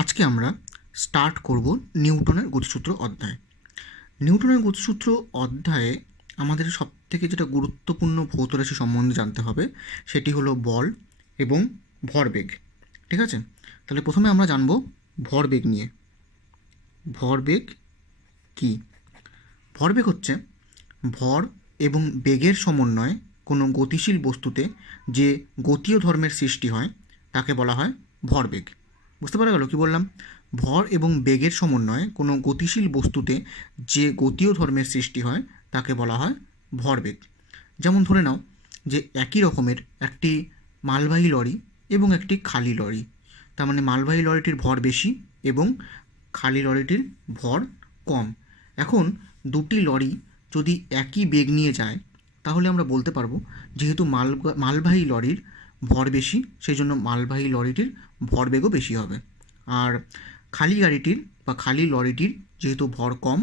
আজকে আমরা স্টার্ট করব নিউটনের গতিসূত্র অধ্যায়। নিউটনের গতিসূত্র অধ্যায়ে আমাদের সবথেকে যেটা গুরুত্বপূর্ণ ভৌত রাশি সম্বন্ধে জানতে হবে সেটি হলো বল এবং ভরবেগ। ঠিক আছে, তাহলে প্রথমে আমরা জানব ভরবেগ নিয়ে। ভরবেগ কি? ভরবেগ হচ্ছে ভর এবং বেগের সমন্বয়ে কোনো গতিশীল বস্তুতে যে গতীয় ধর্মের সৃষ্টি হয় তাকে বলা হয় ভরবেগ। বুঝতে পারা গেল কি বললাম? ভর এবং বেগের সমন্বয়ে কোনো গতিশীল বস্তুতে যে গতীয় ধর্মের সৃষ্টি হয় তাকে বলা হয় ভরবেগ। যেমন ধরে নাও যে একই রকমের একটি মালবাহী লরি এবং একটি খালি লরি, তার মানে মালবাহী লরিটির ভর বেশি এবং খালি লরিটির ভর কম। এখন দুটি লরি যদি একই বেগ নিয়ে যায় তাহলে আমরা বলতে পারবো যেহেতু মালবাহী লরির ভর বেশি সেই জন্য মালবাহী লরিটির ভরবেগও বেশি হবে, আর খালি গাড়িটির বা খালি লরিটির যেহেতু ভর কম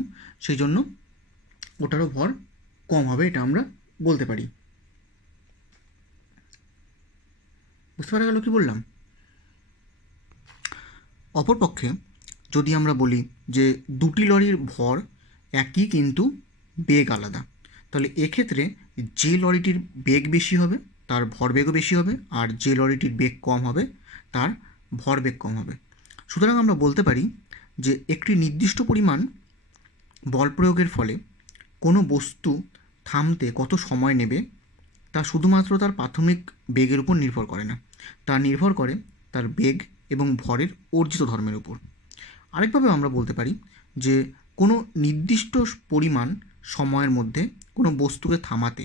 সেই জন্য ওটারও ভর কম হবে, এটা আমরা বলতে পারি। বুঝতে পারা গেল কি বললাম? অপরপক্ষে যদি আমরা বলি যে দুটি লরির ভর একই কিন্তু বেগ আলাদা, তাহলে এক্ষেত্রে যে লরিটির বেগ বেশি হবে তার ভরবেগও বেশি হবে, আর যে লরিটির বেগ কম হবে তার ভরবেগ কম হবে। সুতরাং আমরা বলতে পারি যে একটি নির্দিষ্ট পরিমাণ বল প্রয়োগের ফলে কোনো বস্তু থামতে কত সময় নেবে তা শুধুমাত্র তার প্রাথমিক বেগের উপর নির্ভর করে না, তা নির্ভর করে তার বেগ এবং ভরের অর্জিত ধর্মের উপর। আরেকভাবে আমরা বলতে পারি যে কোনো নির্দিষ্ট পরিমাণ সময়ের মধ্যে কোনো বস্তুকে থামাতে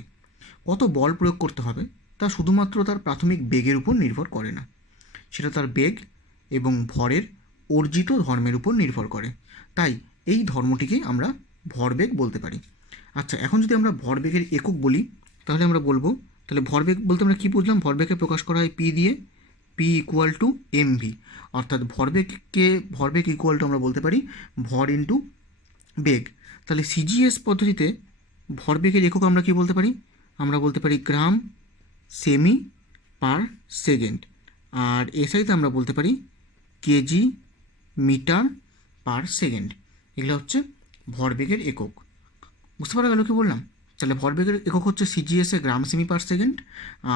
কত বল প্রয়োগ করতে হবে তা শুধুমাত্র তার প্রাথমিক বেগের উপর নির্ভর করে না, সেটা তার বেগ এবং ভরের অর্জিত ধর্মের উপর নির্ভর করে। তাই এই ধর্মটিকেই আমরা ভরবেগ বলতে পারি। আচ্ছা, এখন যদি আমরা ভরবেগের একক বলি তাহলে আমরা বলবো, তাহলে ভরবেগ বলতে আমরা কী বুঝলাম? ভরবেগকে প্রকাশ করা হয় পি দিয়ে, P equal to M V, অর্থাৎ ভরবেগ ইকুয়াল টু আমরা বলতে পারি ভর ইন্টু বেগ। তাহলে সিজিএস পদ্ধতিতে ভরবেগের একক আমরা কি বলতে পারি? আমরা বলতে পারি গ্রাম সেমি পার সেকেন্ড, আর এসআইতে আমরা বলতে পারি কেজি মিটার পার সেকেন্ড। এগুলো হচ্ছে ভরবেগের একক। বুঝতে পারা গেল কি বললাম? তাহলে ভরবেগের একক হচ্ছে সিজিএসে গ্রাম সেমি পার সেকেন্ড,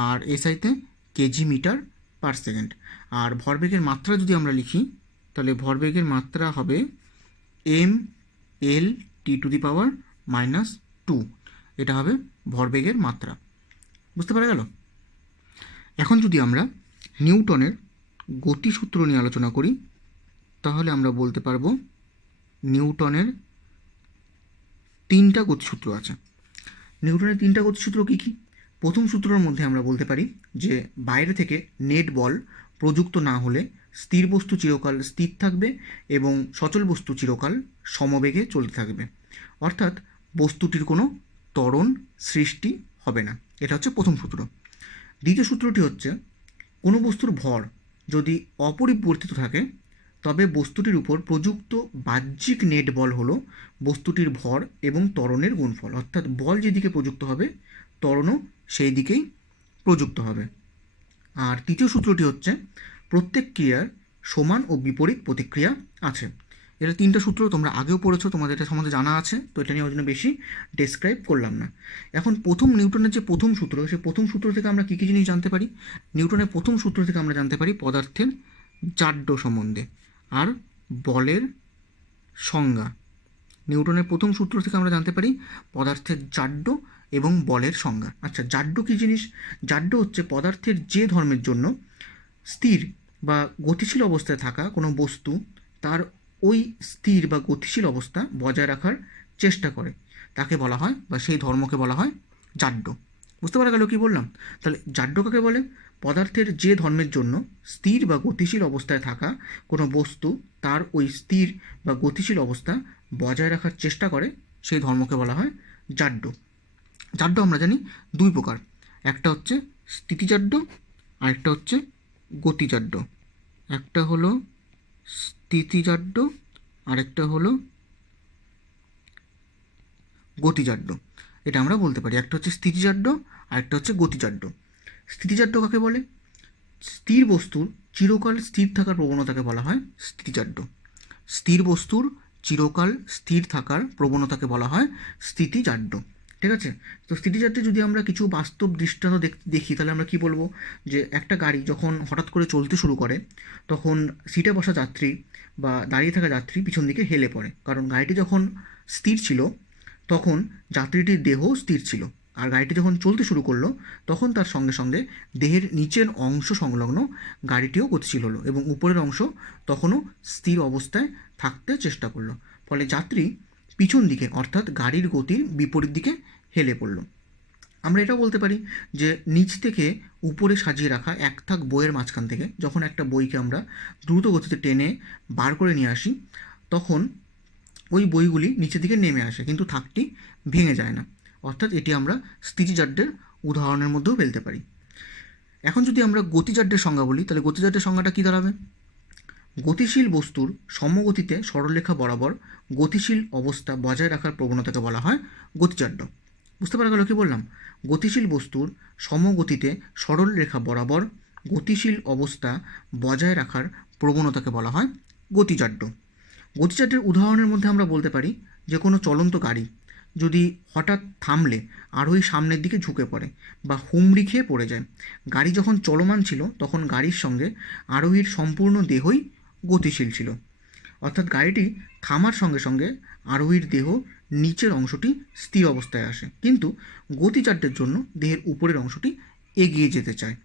আর এসআইতে কেজি মিটার পার সেকেন্ড। আর ভরবেগের মাত্রা যদি আমরা লিখি তাহলে ভরবেগের মাত্রা হবে M L T two the পাওয়ার -2, এটা হবে ভরবেগের মাত্রা। বুঝতে পারা গেল? এখন যদি আমরা নিউটনের গতিসূত্র নিয়ে আলোচনা করি তাহলে আমরা বলতে পারবো নিউটনের 3টা গতিসূত্র আছে। নিউটনের 3টা গতিসূত্র কী কী? প্রথম সূত্রের মধ্যে আমরা বলতে পারি যে বাইরে থেকে নেট বল প্রযুক্ত না হলে স্থির বস্তু চিরকাল স্থির থাকবে এবং সচল বস্তু চিরকাল সমবেগে চলতে থাকবে, অর্থাৎ বস্তুটির কোনো ত্বরণ সৃষ্টি হবে না। এটা হচ্ছে প্রথম সূত্র। দ্বিতীয় সূত্রটি হচ্ছে কোনো বস্তুর ভর যদি অপরিবর্তিত থাকে তবে বস্তুটির উপর প্রযুক্ত বাহ্যিক নেট বল হলো বস্তুটির ভর এবং ত্বরণের গুণফল, অর্থাৎ বল যেদিকে প্রযুক্ত হবে ত্বরণও সেই দিকেই প্রযুক্ত হবে। আর তৃতীয় সূত্রটি হচ্ছে প্রত্যেক ক্রিয়ার সমান ও বিপরীত প্রতিক্রিয়া আছে। এটা 3টা সূত্র তোমরা আগেও পড়েছো, তোমাদের এটা সম্বন্ধে জানা আছে, তো এটা নিয়ে ওই জন্য বেশি ডেসক্রাইব করলাম না। এখন নিউটনের যে প্রথম সূত্র, সেই প্রথম সূত্র থেকে আমরা কী কী জিনিস জানতে পারি? নিউটনের প্রথম সূত্র থেকে আমরা জানতে পারি পদার্থের জাড্য সম্বন্ধে আর বলের সংজ্ঞা। নিউটনের প্রথম সূত্র থেকে আমরা জানতে পারি পদার্থের জাড্য এবং বলের সংজ্ঞা। আচ্ছা, জাড্য কী জিনিস? জাড্য হচ্ছে পদার্থের যে ধর্মের জন্য স্থির বা গতিশীল অবস্থায় থাকা কোনো বস্তু তার ওই স্থির বা গতিশীল অবস্থা বজায় রাখার চেষ্টা করে তাকে বলা হয়, বা সেই ধর্মকে বলা হয় জাড্য। বুঝতে পারা গেল কি বললাম? তাহলে জাড্য কাকে বলে? পদার্থের যে ধর্মের জন্য স্থির বা গতিশীল অবস্থায় থাকা কোনো বস্তু তার ওই স্থির বা গতিশীল অবস্থা বজায় রাখার চেষ্টা করে সেই ধর্মকে বলা হয় জাড্য। জাড্য আমরা জানি দুই প্রকার, একটা হচ্ছে স্থিতিজাড্য আর একটা হচ্ছে গতিজাড্য। একটা হলো স্থিতিজাড্য আর একটা হলো গতিজাড্য। এটা আমরা বলতে পারি একটা হচ্ছে স্থিতিজাড্য আর একটা হচ্ছে গতিজাড্য। স্থিতিজাড্য কাকে বলে? স্থির বস্তুর চিরকাল স্থির থাকার প্রবণতাকে বলা হয় স্থিতিজাড্য। স্থির বস্তুর চিরকাল স্থির থাকার প্রবণতাকে বলা হয় স্থিতিজাড্য। ঠিক আছে? তো স্থিতিজাড্যে যদি আমরা কিছু বাস্তব দৃষ্টান্ত দেখি তাহলে আমরা কি বলবো, যে একটা গাড়ি যখন হঠাৎ করে চলতে শুরু করে তখন সিটে বসা যাত্রী বা দাঁড়িয়ে থাকা যাত্রী পিছন দিকে হেলে পড়ে, কারণ গাড়িটি যখন স্থির ছিল তখন যাত্রীটির দেহ স্থির ছিল, আর গাড়িটি যখন চলতে শুরু করলো তখন তার সঙ্গে সঙ্গে দেহের নিচের অংশ সংলগ্ন গাড়িটিও গতিশীল হলো এবং উপরের অংশ তখনও স্থির অবস্থায় থাকতে চেষ্টা করলো। ফলে যাত্রী পিছন দিকে অর্থাৎ গাড়ির গতির বিপরীত দিকে হেলে পড়ল। আমরা এটা বলতে পারি যে নিচ থেকে উপরে সাজিয়ে রাখা এক থাক বইয়ের মাঝখান থেকে যখন একটা বইকে আমরা দ্রুত গতিতে টেনে বার করে নিয়ে আসি তখন ওই বইগুলি নিচের দিকে নেমে আসে কিন্তু থাকটি ভেঙে যায় না। অর্থাৎ এটি আমরা স্থিতিজাড্যের উদাহরণের মধ্যেও ফেলতে পারি। এখন যদি আমরা গতিজাড্যের সংজ্ঞা বলি তাহলে গতিজাড্যের সংজ্ঞাটা কী দাঁড়াবে? গতিশীল বস্তুর সমগতিতে সরলরেখা বরাবর গতিশীল অবস্থা বজায় রাখার প্রবণতাকে বলা হয় গতিজাড্য। বুঝতে পারা গেল কী বললাম? গতিশীল বস্তুর সমগতিতে সরল রেখা বরাবর গতিশীল অবস্থা বজায় রাখার প্রবণতাকে বলা হয় গতিজাড্য। গতিজাড্যের উদাহরণের মধ্যে আমরা বলতে পারি যে কোনো চলন্ত গাড়ি যদি হঠাৎ থামলে আরোহী সামনের দিকে ঝুঁকে পড়ে বা হুমড়ি খেয়ে পড়ে যায়। গাড়ি যখন চলমান ছিল তখন গাড়ির সঙ্গে আরোহীর সম্পূর্ণ দেহই গতিশীল ছিল, অর্থাৎ গাড়িটি থামার সঙ্গে সঙ্গে আরোহীর দেহ নিচের অংশটি স্থির অবস্থায় আসে, কিন্তু গতিজাড্যের জন্য দেহের উপরের অংশটি এগিয়ে যেতে চায়,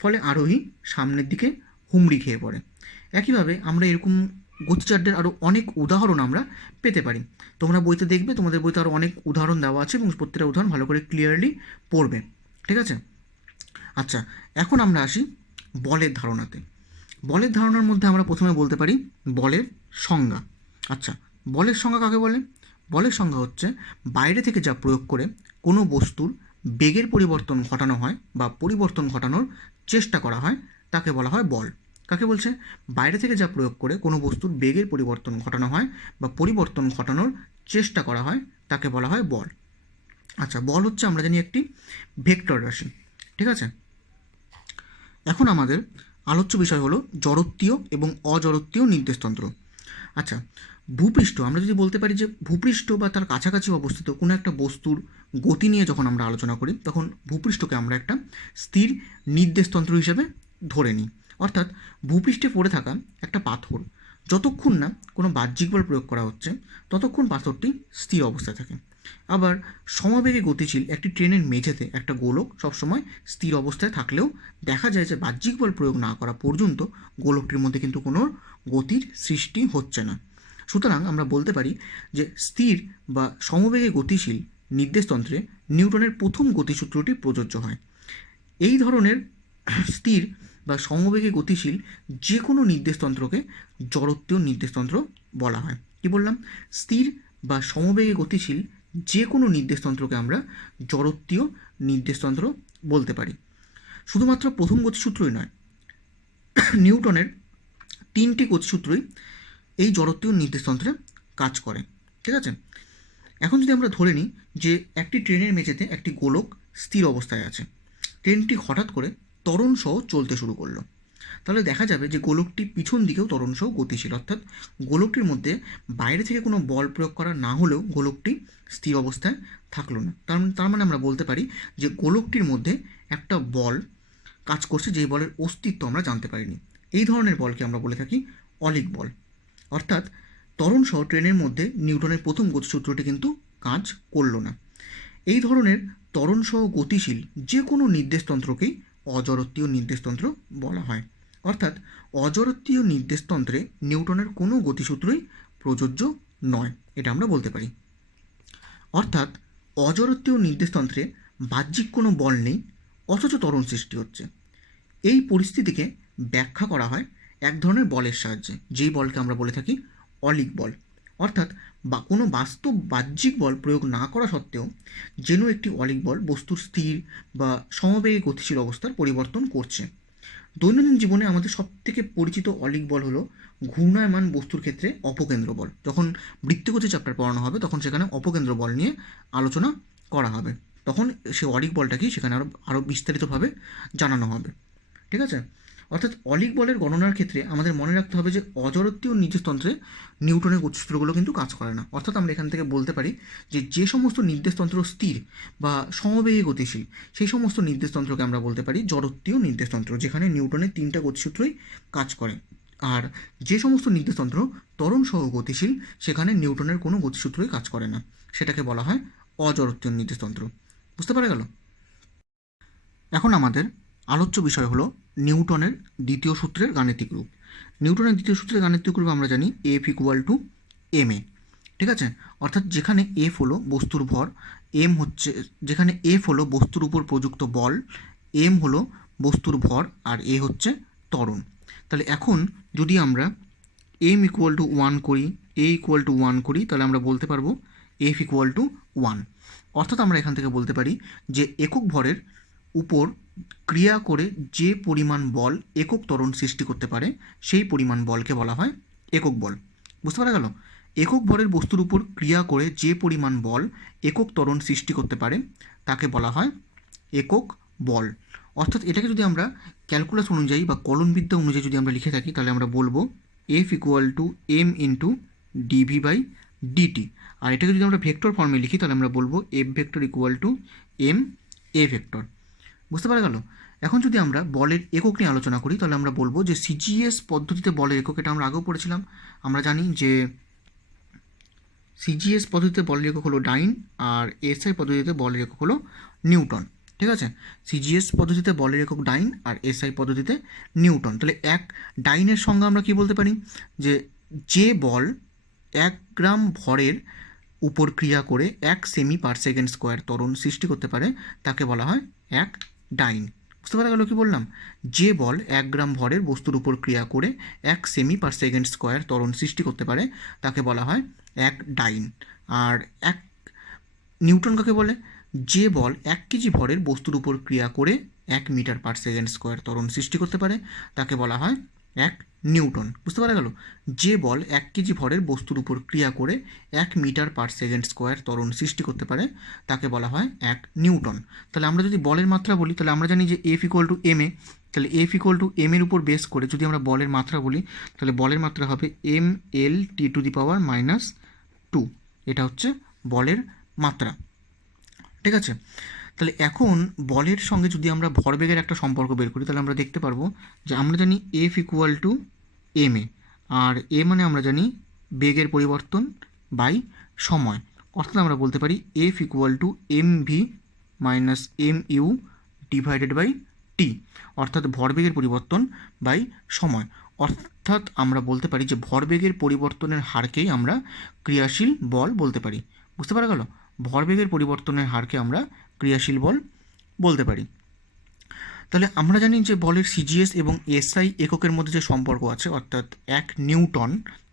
ফলে আরোহী সামনের দিকে হুমড়ি খেয়ে পড়ে। একইভাবে আমরা এরকম গতিজাড্যের আরও অনেক উদাহরণ আমরা পেতে পারি। তোমরা বইতে দেখবে, তোমাদের বইতে আরও অনেক উদাহরণ দেওয়া আছে এবং প্রত্যেকটা উদাহরণ ভালো করে ক্লিয়ারলি পড়বে। ঠিক আছে? আচ্ছা, এখন আমরা আসি বলের ধারণাতে। বলের ধারণার মধ্যে আমরা প্রথমে বলতে পারি বলের সংজ্ঞা। আচ্ছা, বলের সংজ্ঞা কাকে বলে? বলের সংজ্ঞা হচ্ছে বাইরে থেকে যা প্রয়োগ করে কোনো বস্তুর বেগের পরিবর্তন ঘটানো হয় বা পরিবর্তন ঘটানোর চেষ্টা করা হয় তাকে বলা হয় বল। কাকে বলছে? বাইরে থেকে যা প্রয়োগ করে কোনো বস্তুর বেগের পরিবর্তন ঘটানো হয় বা পরিবর্তন ঘটানোর চেষ্টা করা হয় তাকে বলা হয় বল। আচ্ছা, বল হচ্ছে আমরা জানি একটি ভেক্টর রাশি। ঠিক আছে? এখন আমাদের আলোচ্য বিষয় হলো জড়ত্বীয় এবং অজড়ত্বীয় নির্দেশতন্ত্র। আচ্ছা, ভূপৃষ্ঠ, আমরা যদি বলতে পারি যে ভূপৃষ্ঠ বা তার কাছাকাছি অবস্থিত কোনো একটা বস্তুর গতি নিয়ে যখন আমরা আলোচনা করি তখন ভূপৃষ্ঠকে আমরা একটা স্থির নির্দেশতন্ত্র হিসেবে ধরে নিই। অর্থাৎ ভূপৃষ্ঠে পড়ে থাকা একটা পাথর যতক্ষণ না কোনো বাহ্যিক বল প্রয়োগ করা হচ্ছে ততক্ষণ পাথরটি স্থির অবস্থায় থাকে। আবার সমবেগে গতিশীল একটি ট্রেনের মেঝেতে একটা গোলক সবসময় স্থির অবস্থায় থাকলেও দেখা যায় যে বাহ্যিক বল প্রয়োগ না করা পর্যন্ত গোলকটির মধ্যে কিন্তু কোনো গতির সৃষ্টি হচ্ছে না। সুতরাং আমরা বলতে পারি যে স্থির বা সমবেগে গতিশীল নির্দেশতন্ত্রে নিউটনের প্রথম গতিসূত্রটি প্রযোজ্য হয়। এই ধরনের স্থির বা সমবেগে গতিশীল যে কোনো নির্দেশতন্ত্রকে জড়ত্বীয় নির্দেশতন্ত্র বলা হয়। কি বললাম? স্থির বা সমবেগে গতিশীল যে কোনো নির্দেশতন্ত্রকে আমরা জড়ত্বীয় নির্দেশতন্ত্র বলতে পারি। শুধুমাত্র প্রথম গতিসূত্রই নয়, নিউটনের 3টি গতিসূত্রই এই জড়ত্বীয় নির্দেশতন্ত্রে কাজ করে। ঠিক আছে? এখন যদি আমরা ধরে নিই যে একটি ট্রেনের মেঝেতে একটি গোলক স্থির অবস্থায় আছে, ট্রেনটি হঠাৎ করে ত্বরণ সহ চলতে শুরু করলো, তাহলে দেখা যাবে যে গোলকটি পিছন দিকেও ত্বরণ সহ গতিশীল, অর্থাৎ গোলকটির মধ্যে বাইরে থেকে কোনো বল প্রয়োগ করা না হলেও গোলকটি স্থির অবস্থায় থাকলো না। তার মানে আমরা বলতে পারি যে গোলকটির মধ্যে একটা বল কাজ করছে, যে বলের অস্তিত্ব আমরা জানতে পারিনি। এই ধরনের বলকে আমরা বলে থাকি অলিক বল। অর্থাৎ ত্বরণ সহ ট্রেনের মধ্যে নিউটনের প্রথম গতিসূত্রটি কিন্তু কাজ করলো না। এই ধরনের ত্বরণ সহ গতিশীল যে কোনো নির্দেশতন্ত্রকেই অজড়ত্বীয় নির্দেশতন্ত্র বলা হয়। অর্থাৎ অজড়ত্বীয় নির্দেশতন্ত্রে নিউটনের কোনো গতিসূত্রই প্রযোজ্য নয়, এটা আমরা বলতে পারি। অর্থাৎ অজড়ত্বীয় নির্দেশতন্ত্রে বাহ্যিক কোনো বল নেই অথচ ত্বরণ সৃষ্টি হচ্ছে। এই পরিস্থিতিকে ব্যাখ্যা করা হয় এক ধরনের বলের সাহায্যে, যেই বলকে আমরা বলে থাকি অলিক বল। অর্থাৎ কোনো বাস্তব বাহ্যিক বল প্রয়োগ না করা সত্ত্বেও যেন একটি অলিক বল বস্তুর স্থির বা সমবেগে গতিশীল অবস্থার পরিবর্তন করছে। দৈনন্দিন জীবনে আমাদের সবথেকে পরিচিত অলিক বল হলো ঘূর্ণায়মান বস্তুর ক্ষেত্রে অপকেন্দ্র বল। যখন বৃত্তগতি চ্যাপ্টার পড়ানো হবে তখন সেখানে অপকেন্দ্র বল নিয়ে আলোচনা করা হবে, তখন সে অলিক বলটাকেই সেখানে আরও বিস্তারিতভাবে জানানো হবে। ঠিক আছে? অর্থাৎ অলিক বলের গণনার ক্ষেত্রে আমাদের মনে রাখতে হবে যে অজড়ত্বীয় নির্দেশতন্ত্রে নিউটনের গতিসূত্রগুলো কিন্তু কাজ করে না। অর্থাৎ আমরা এখান থেকে বলতে পারি যে সমস্ত নির্দেশতন্ত্র স্থির বা সমবেগে গতিশীল সেই সমস্ত নির্দেশতন্ত্রকে আমরা বলতে পারি জড়ত্বীয় নির্দেশতন্ত্র, যেখানে নিউটনের 3টা গতিসূত্রই কাজ করে। আর যে সমস্ত নির্দেশতন্ত্র ত্বরণ সহ গতিশীল সেখানে নিউটনের কোনো গতিসূত্রই কাজ করে না, সেটাকে বলা হয় অজড়ত্বীয় নির্দেশতন্ত্র। বুঝতে পারা গেল? এখন আমাদের আলোচ্য বিষয় হলো নিউটনের দ্বিতীয় সূত্রের গাণিতিক রূপ। নিউটনের দ্বিতীয় সূত্রের গাণিতিক রূপ আমরা জানি F equal to M A. ঠিক আছে, অর্থাৎ যেখানে এফ হলো বস্তুর ভর, এম হচ্ছে যেখানে এফ হলো বস্তুর উপর প্রযুক্ত বল, এম হলো বস্তুর ভর, আর এ হচ্ছে ত্বরণ। তাহলে এখন যদি আমরা এম ইকুয়াল টু 1 করি, এ ইকুয়াল টু 1 করি, তাহলে আমরা বলতে পারবো এফ ইকুয়াল টু 1। অর্থাৎ আমরা এখান থেকে বলতে পারি যে একক ভরের উপর ক্রিয়া করে যে পরিমাণ বল একক ত্বরণ সৃষ্টি করতে পারে সেই পরিমাণ বলকে বলা হয় একক বল। বুঝতে পারা গেল? একক ভরের বস্তুর উপর ক্রিয়া করে যে পরিমাণ বল একক ত্বরণ সৃষ্টি করতে পারে তাকে বলা হয় একক বল। অর্থাৎ এটাকে যদি আমরা ক্যালকুলাস অনুযায়ী বা কলনবিদ্যা অনুযায়ী যদি আমরা লিখে থাকি তাহলে আমরা বলবো F equal to M into DV by DT. আর এটাকে যদি আমরা ভেক্টর ফর্মে লিখি তাহলে আমরা বলবো F vector equal to M A vector. বুঝতে পারা গেল? এখন যদি আমরা বলের একক নিয়ে আলোচনা করি তাহলে আমরা বলবো যে সিজিএস পদ্ধতিতে বলের একক, এটা আমরা আগেও পড়েছিলাম। আমরা জানি যে সিজিএস পদ্ধতিতে বলের একক হলো ডাইন, আর এসআই পদ্ধতিতে বলের একক হলো নিউটন। ঠিক আছে, সিজিএস পদ্ধতিতে বলের একক ডাইন আর এসআই পদ্ধতিতে নিউটন। তাহলে এক ডাইনের সংজ্ঞা আমরা কি বলতে পারি, যে বল 1 গ্রাম ভরের উপর ক্রিয়া করে 1 সেমি পার সেকেন্ড স্কোয়ার ত্বরণ সৃষ্টি করতে পারে তাকে বলা হয় এক ডাইন। বুঝতে পারা গেল কি বললাম? যে বল 1 গ্রাম ভরের বস্তুর উপর ক্রিয়া করে 1 সেমি পার সেকেন্ড স্কোয়ার ত্বরণ সৃষ্টি করতে পারে তাকে বলা হয় এক ডাইন। আর এক নিউটন কাকে বলে? যে বল 1 কেজি ভরের বস্তুর উপর ক্রিয়া করে 1 মিটার পার সেকেন্ড স্কোয়ার ত্বরণ সৃষ্টি করতে পারে তাকে বলা হয় এক নিউটন। বুঝতে পারা গেল? যে বল 1 কেজি ভরের বস্তুর উপর ক্রিয়া করে 1 মিটার পার সেকেন্ড স্কোয়ার ত্বরণ সৃষ্টি করতে পারে তাকে বলা হয় এক নিউটন। তাহলে আমরা যদি বলের মাত্রা বলি তাহলে আমরা জানি যে F equal to M A. তাহলে এফ ইকুয়াল টু এম এর উপর বেস করে যদি আমরা বলের মাত্রা বলি তাহলে বলের মাত্রা হবে M L T two the পাওয়ার -2। এটা হচ্ছে বলের মাত্রা। ঠিক আছে, তাহলে এখন বলের সঙ্গে যদি আমরা ভরবেগের একটা সম্পর্ক বের করি তাহলে আমরা দেখতে পারবো যে আমরা জানি F equal to M A, আর এ মানে আমরা জানি বেগের পরিবর্তন বাই সময়। অর্থাৎ আমরা বলতে পারি F equal to M V minus M U divided by T, অর্থাৎ ভরবেগের পরিবর্তন বাই সময়। অর্থাৎ আমরা বলতে পারি যে ভরবেগের পরিবর্তনের হারকেই আমরা ক্রিয়াশীল বল বলতে পারি। বুঝতে পারা গেল? ভরবেগের পরিবর্তনের হারকে আমরা ক্রিয়াশীল বল বলতে পারি। তাহলে আমরা জানি যে বলের সিজিএস এবং এসআই এককের মধ্যে যে সম্পর্ক আছে, অর্থাৎ 1 newton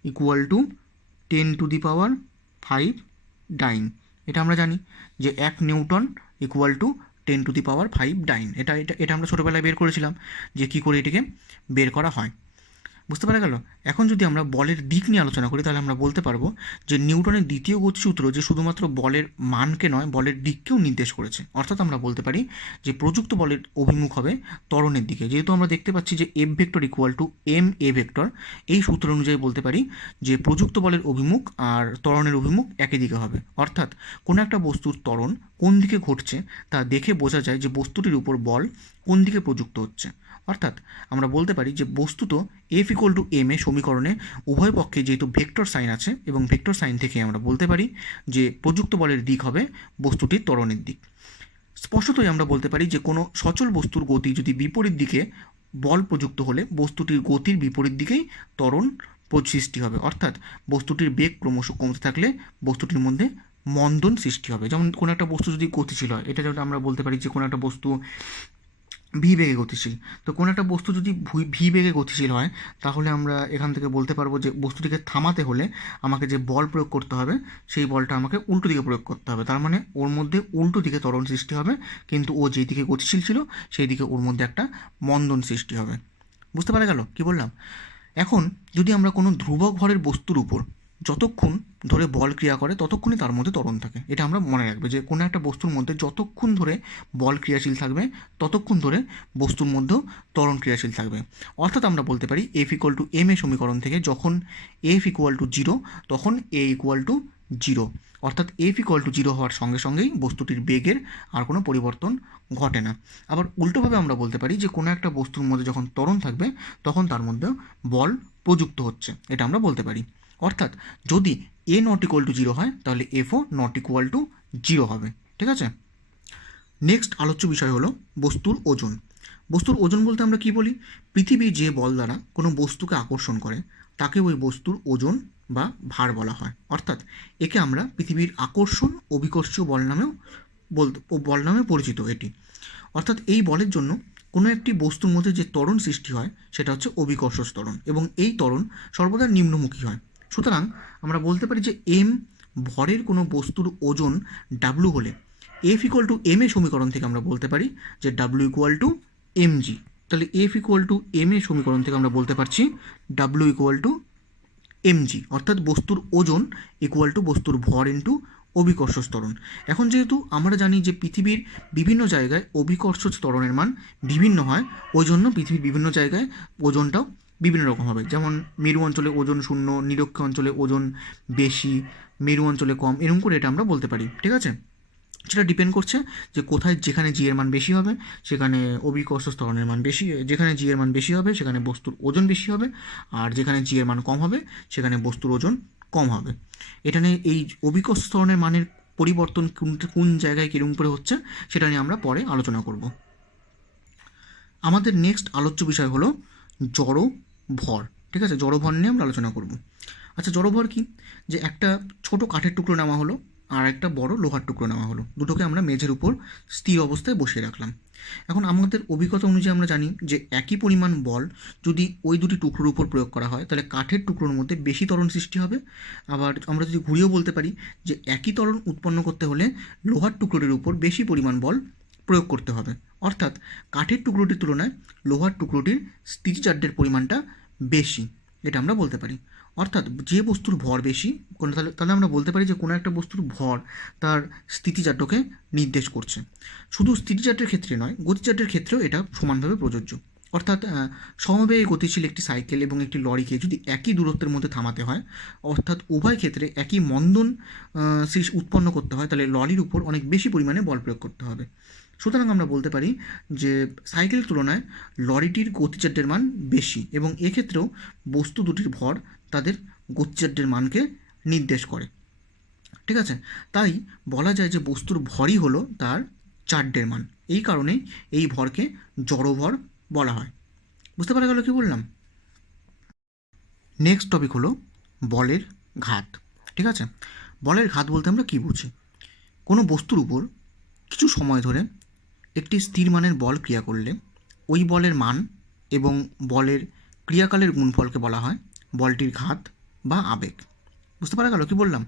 equal to 10 to the power 5 dyne. এটা আমরা জানি যে 1 newton equal to 10 to the power 5 dyne. এটা এটা এটা আমরা ছোটোবেলায় বের করেছিলাম যে কী করে এটিকে বের করা হয়। বুঝতে পারা গেল? এখন যদি আমরা বলের দিক নিয়ে আলোচনা করি তাহলে আমরা বলতে পারবো যে নিউটনের দ্বিতীয় গতিসূত্র যে শুধুমাত্র বলের মানকে নয় বলের দিককেও নির্দেশ করেছে। অর্থাৎ আমরা বলতে পারি যে প্রযুক্ত বলের অভিমুখ হবে ত্বরণের দিকে। যেহেতু আমরা দেখতে পাচ্ছি যে F vector equal to M A vector, এই সূত্র অনুযায়ী বলতে পারি যে প্রযুক্ত বলের অভিমুখ আর ত্বরণের অভিমুখ একই দিকে হবে। অর্থাৎ কোনো একটা বস্তুর ত্বরণ কোন দিকে ঘটছে তা দেখে বোঝা যায় যে বস্তুটির উপর বল কোন দিকে প্রযুক্ত হচ্ছে। অর্থাৎ আমরা বলতে পারি যে বস্তুত এফ ইকুয়াল টু এম এ সমীকরণে উভয় পক্ষে যেহেতু ভেক্টর সাইন আছে এবং ভেক্টর সাইন থেকে আমরা বলতে পারি যে প্রযুক্ত বলের দিক হবে বস্তুটির ত্বরণের দিক। স্পষ্টতই আমরা বলতে পারি যে কোনো সচল বস্তুর গতি যদি বিপরীত দিকে বল প্রযুক্ত হলে বস্তুটির গতির বিপরীত দিকেই ত্বরণ সৃষ্টি হবে। অর্থাৎ বস্তুটির বেগ ক্রমশ কমতে থাকলে বস্তুটির মধ্যে মন্দন সৃষ্টি হবে। যেমন কোনো একটা বস্তু যদি গতিশীল হয়, এটা যেটা আমরা বলতে পারি যে কোনো একটা বস্তু ভি বেগে গতিশীল, তো কোনো একটা বস্তু যদি ভি বেগে গতিশীল হয় তাহলে আমরা এখান থেকে বলতে পারবো যে বস্তুটিকে থামাতে হলে আমাকে যে বল প্রয়োগ করতে হবে সেই বলটা আমাকে উল্টো দিকে প্রয়োগ করতে হবে। তার মানে ওর মধ্যে উল্টো দিকে ত্বরণ সৃষ্টি হবে, কিন্তু ও যেই দিকে গতিশীল ছিল সেই দিকে ওর মধ্যে একটা মন্দন সৃষ্টি হবে। বুঝতে পারা গেল কি বললাম? এখন যদি আমরা কোনো ধ্রুবক ভরের বস্তুর উপর যতক্ষণ ধরে বল ক্রিয়া করে ততক্ষণই তার মধ্যে ত্বরণ থাকে। এটা আমরা মনে রাখবে যে কোনো একটা বস্তুর মধ্যে যতক্ষণ ধরে বল ক্রিয়াশীল থাকবে ততক্ষণ ধরে বস্তুর মধ্যেও ত্বরণ ক্রিয়াশীল থাকবে। অর্থাৎ আমরা বলতে পারি F equal to M A সমীকরণ থেকে যখন এফ ইকুয়াল টু জিরো তখন এ ইকুয়াল টু জিরো, অর্থাৎ এফ ইকুয়াল টু জিরো হওয়ার সঙ্গে সঙ্গেই বস্তুটির বেগের আর কোনো পরিবর্তন ঘটে না। আবার উল্টোভাবে আমরা বলতে পারি যে কোনো একটা বস্তুর মধ্যে যখন ত্বরণ থাকবে তখন তার মধ্যে বল প্রযুক্ত হচ্ছে, এটা আমরা বলতে পারি। অর্থাৎ যদি এ নট ইকুয়াল টু জিরো হয় তাহলে এফও নট ইকুয়াল টু জিরো হবে। ঠিক আছে, নেক্সট আলোচ্য বিষয় হলো বস্তুর ওজন। বস্তুর ওজন বলতে আমরা কি বলি? পৃথিবী যে বল দ্বারা কোনো বস্তুকে আকর্ষণ করে তাকে ওই বস্তুর ওজন বা ভার বলা হয়। অর্থাৎ একে আমরা পৃথিবীর আকর্ষণ অভিকর্ষীয় বল নামেও বল নামে পরিচিত এটি। অর্থাৎ এই বলের জন্য কোনো একটি বস্তুর মধ্যে যে ত্বরণ সৃষ্টি হয় সেটা হচ্ছে অভিকর্ষ ত্বরণ, এবং এই ত্বরণ সর্বদা নিম্নমুখী হয়। সুতরাং আমরা বলতে পারি যে এম ভরের কোনো বস্তুর ওজন ডাব্লু হলে F equal to M A সমীকরণ থেকে আমরা বলতে পারি যে W equal to M G. তাহলে F equal to M A সমীকরণ থেকে আমরা বলতে পারছি W equal to M G, অর্থাৎ বস্তুর ওজন ইকুয়াল টু বস্তুর ভর ইন্টু অভিকর্ষ ত্বরণ। এখন যেহেতু আমরা জানি যে পৃথিবীর বিভিন্ন জায়গায় অভিকর্ষ ত্বরণের মান বিভিন্ন হয়, ওই জন্য পৃথিবীর বিভিন্ন জায়গায় ওজনটাও বিভিন্ন রকম হবে। যেমন মেরু অঞ্চলে ওজন শূন্য, নিরক্ষ অঞ্চলে ওজন বেশি, মেরু অঞ্চলে কম, এরকম করে এটা আমরা বলতে পারি। ঠিক আছে, সেটা ডিপেন্ড করছে যে কোথায়, যেখানে জি এর মান বেশি হবে সেখানে অভিকর্ষ ত্বরণের মান বেশি, যেখানে জি এর মান বেশি হবে সেখানে বস্তুর ওজন বেশি হবে, আর যেখানে জি এর মান কম হবে সেখানে বস্তুর ওজন কম হবে। এখানে এই অভিকর্ষ ত্বরণের মানের পরিবর্তন কোন জায়গায় কীরকম করে হচ্ছে সেটা নিয়ে আমরা পরে আলোচনা করব। আমাদের নেক্সট আলোচ্য বিষয় হলো জড় ভর। ঠিক আছে, জড় ভর নিয়ে আমরা আলোচনা করব। আচ্ছা, জড় ভর কি? যে একটা ছোট কাঠের টুকরো নেওয়া হলো আর একটা বড় লোহার টুকরো নেওয়া হলো, দুটোকে আমরা মেঝের উপর স্থির অবস্থায় বসিয়ে রাখলাম। এখন আমাদের অভিজ্ঞতা অনুযায়ী আমরা জানি যে একই পরিমাণ বল যদি ওই দুটি টুকরোর উপর প্রয়োগ করা হয় তাহলে কাঠের টুকরোর মধ্যে বেশি ত্বরণ সৃষ্টি হবে। আবার আমরা যদি ঘুরিয়েও বলতে পারি যে একই ত্বরণ উৎপন্ন করতে হলে লোহার টুকরোটির উপর বেশি পরিমাণ বল প্রয়োগ করতে হবে। অর্থাৎ কাঠের টুকরোটির তুলনায় লোহার টুকরোটির স্থিতিজাড্যের পরিমাণটা বেশি, এটা আমরা বলতে পারি। অর্থাৎ যে বস্তুর ভর বেশি, তাহলে আমরা বলতে পারি যে কোনো একটা বস্তুর ভর তার স্থিতিজাড্যকে নির্দেশ করছে। শুধু স্থিতিজাড্যের ক্ষেত্রে নয়, গতিজাড্যের ক্ষেত্রেও এটা সমানভাবে প্রযোজ্য। অর্থাৎ সমবেগে গতিশীল একটি সাইকেল এবং একটি লরিকে যদি একই দূরত্বের মধ্যে থামাতে হয়, অর্থাৎ উভয় ক্ষেত্রে একই মন্দন উৎপন্ন করতে হয়, তাহলে লরির উপর অনেক বেশি পরিমাণে বল প্রয়োগ করতে হবে। সুতরাং আমরা বলতে পারি যে সাইকেলের তুলনায় লরিটির গতিজাড্যের মান বেশি, এবং এক্ষেত্রেও বস্তু দুটির ভর তাদের গতিজাড্যের মানকে নির্দেশ করে। ঠিক আছে, তাই বলা যায় যে বস্তুর ভরই হলো তার জাড্যের মান। এই কারণেই এই ভরকে জড়ভর বলা হয়। বুঝতে পারা গেল কি বললাম? নেক্সট টপিক হলো বলের ঘাত। ঠিক আছে, বলের ঘাত বলতে আমরা কী বুঝি? কোনো বস্তুর উপর কিছু সময় ধরে একটি স্থির মানের বল ক্রিয়া করলে ওই বলের মান এবং বলের ক্রিয়াকালের গুণফলকে বলা হয় বলটির ঘাত বা আবেগ। বুঝতে পারা গেল কি বললাম?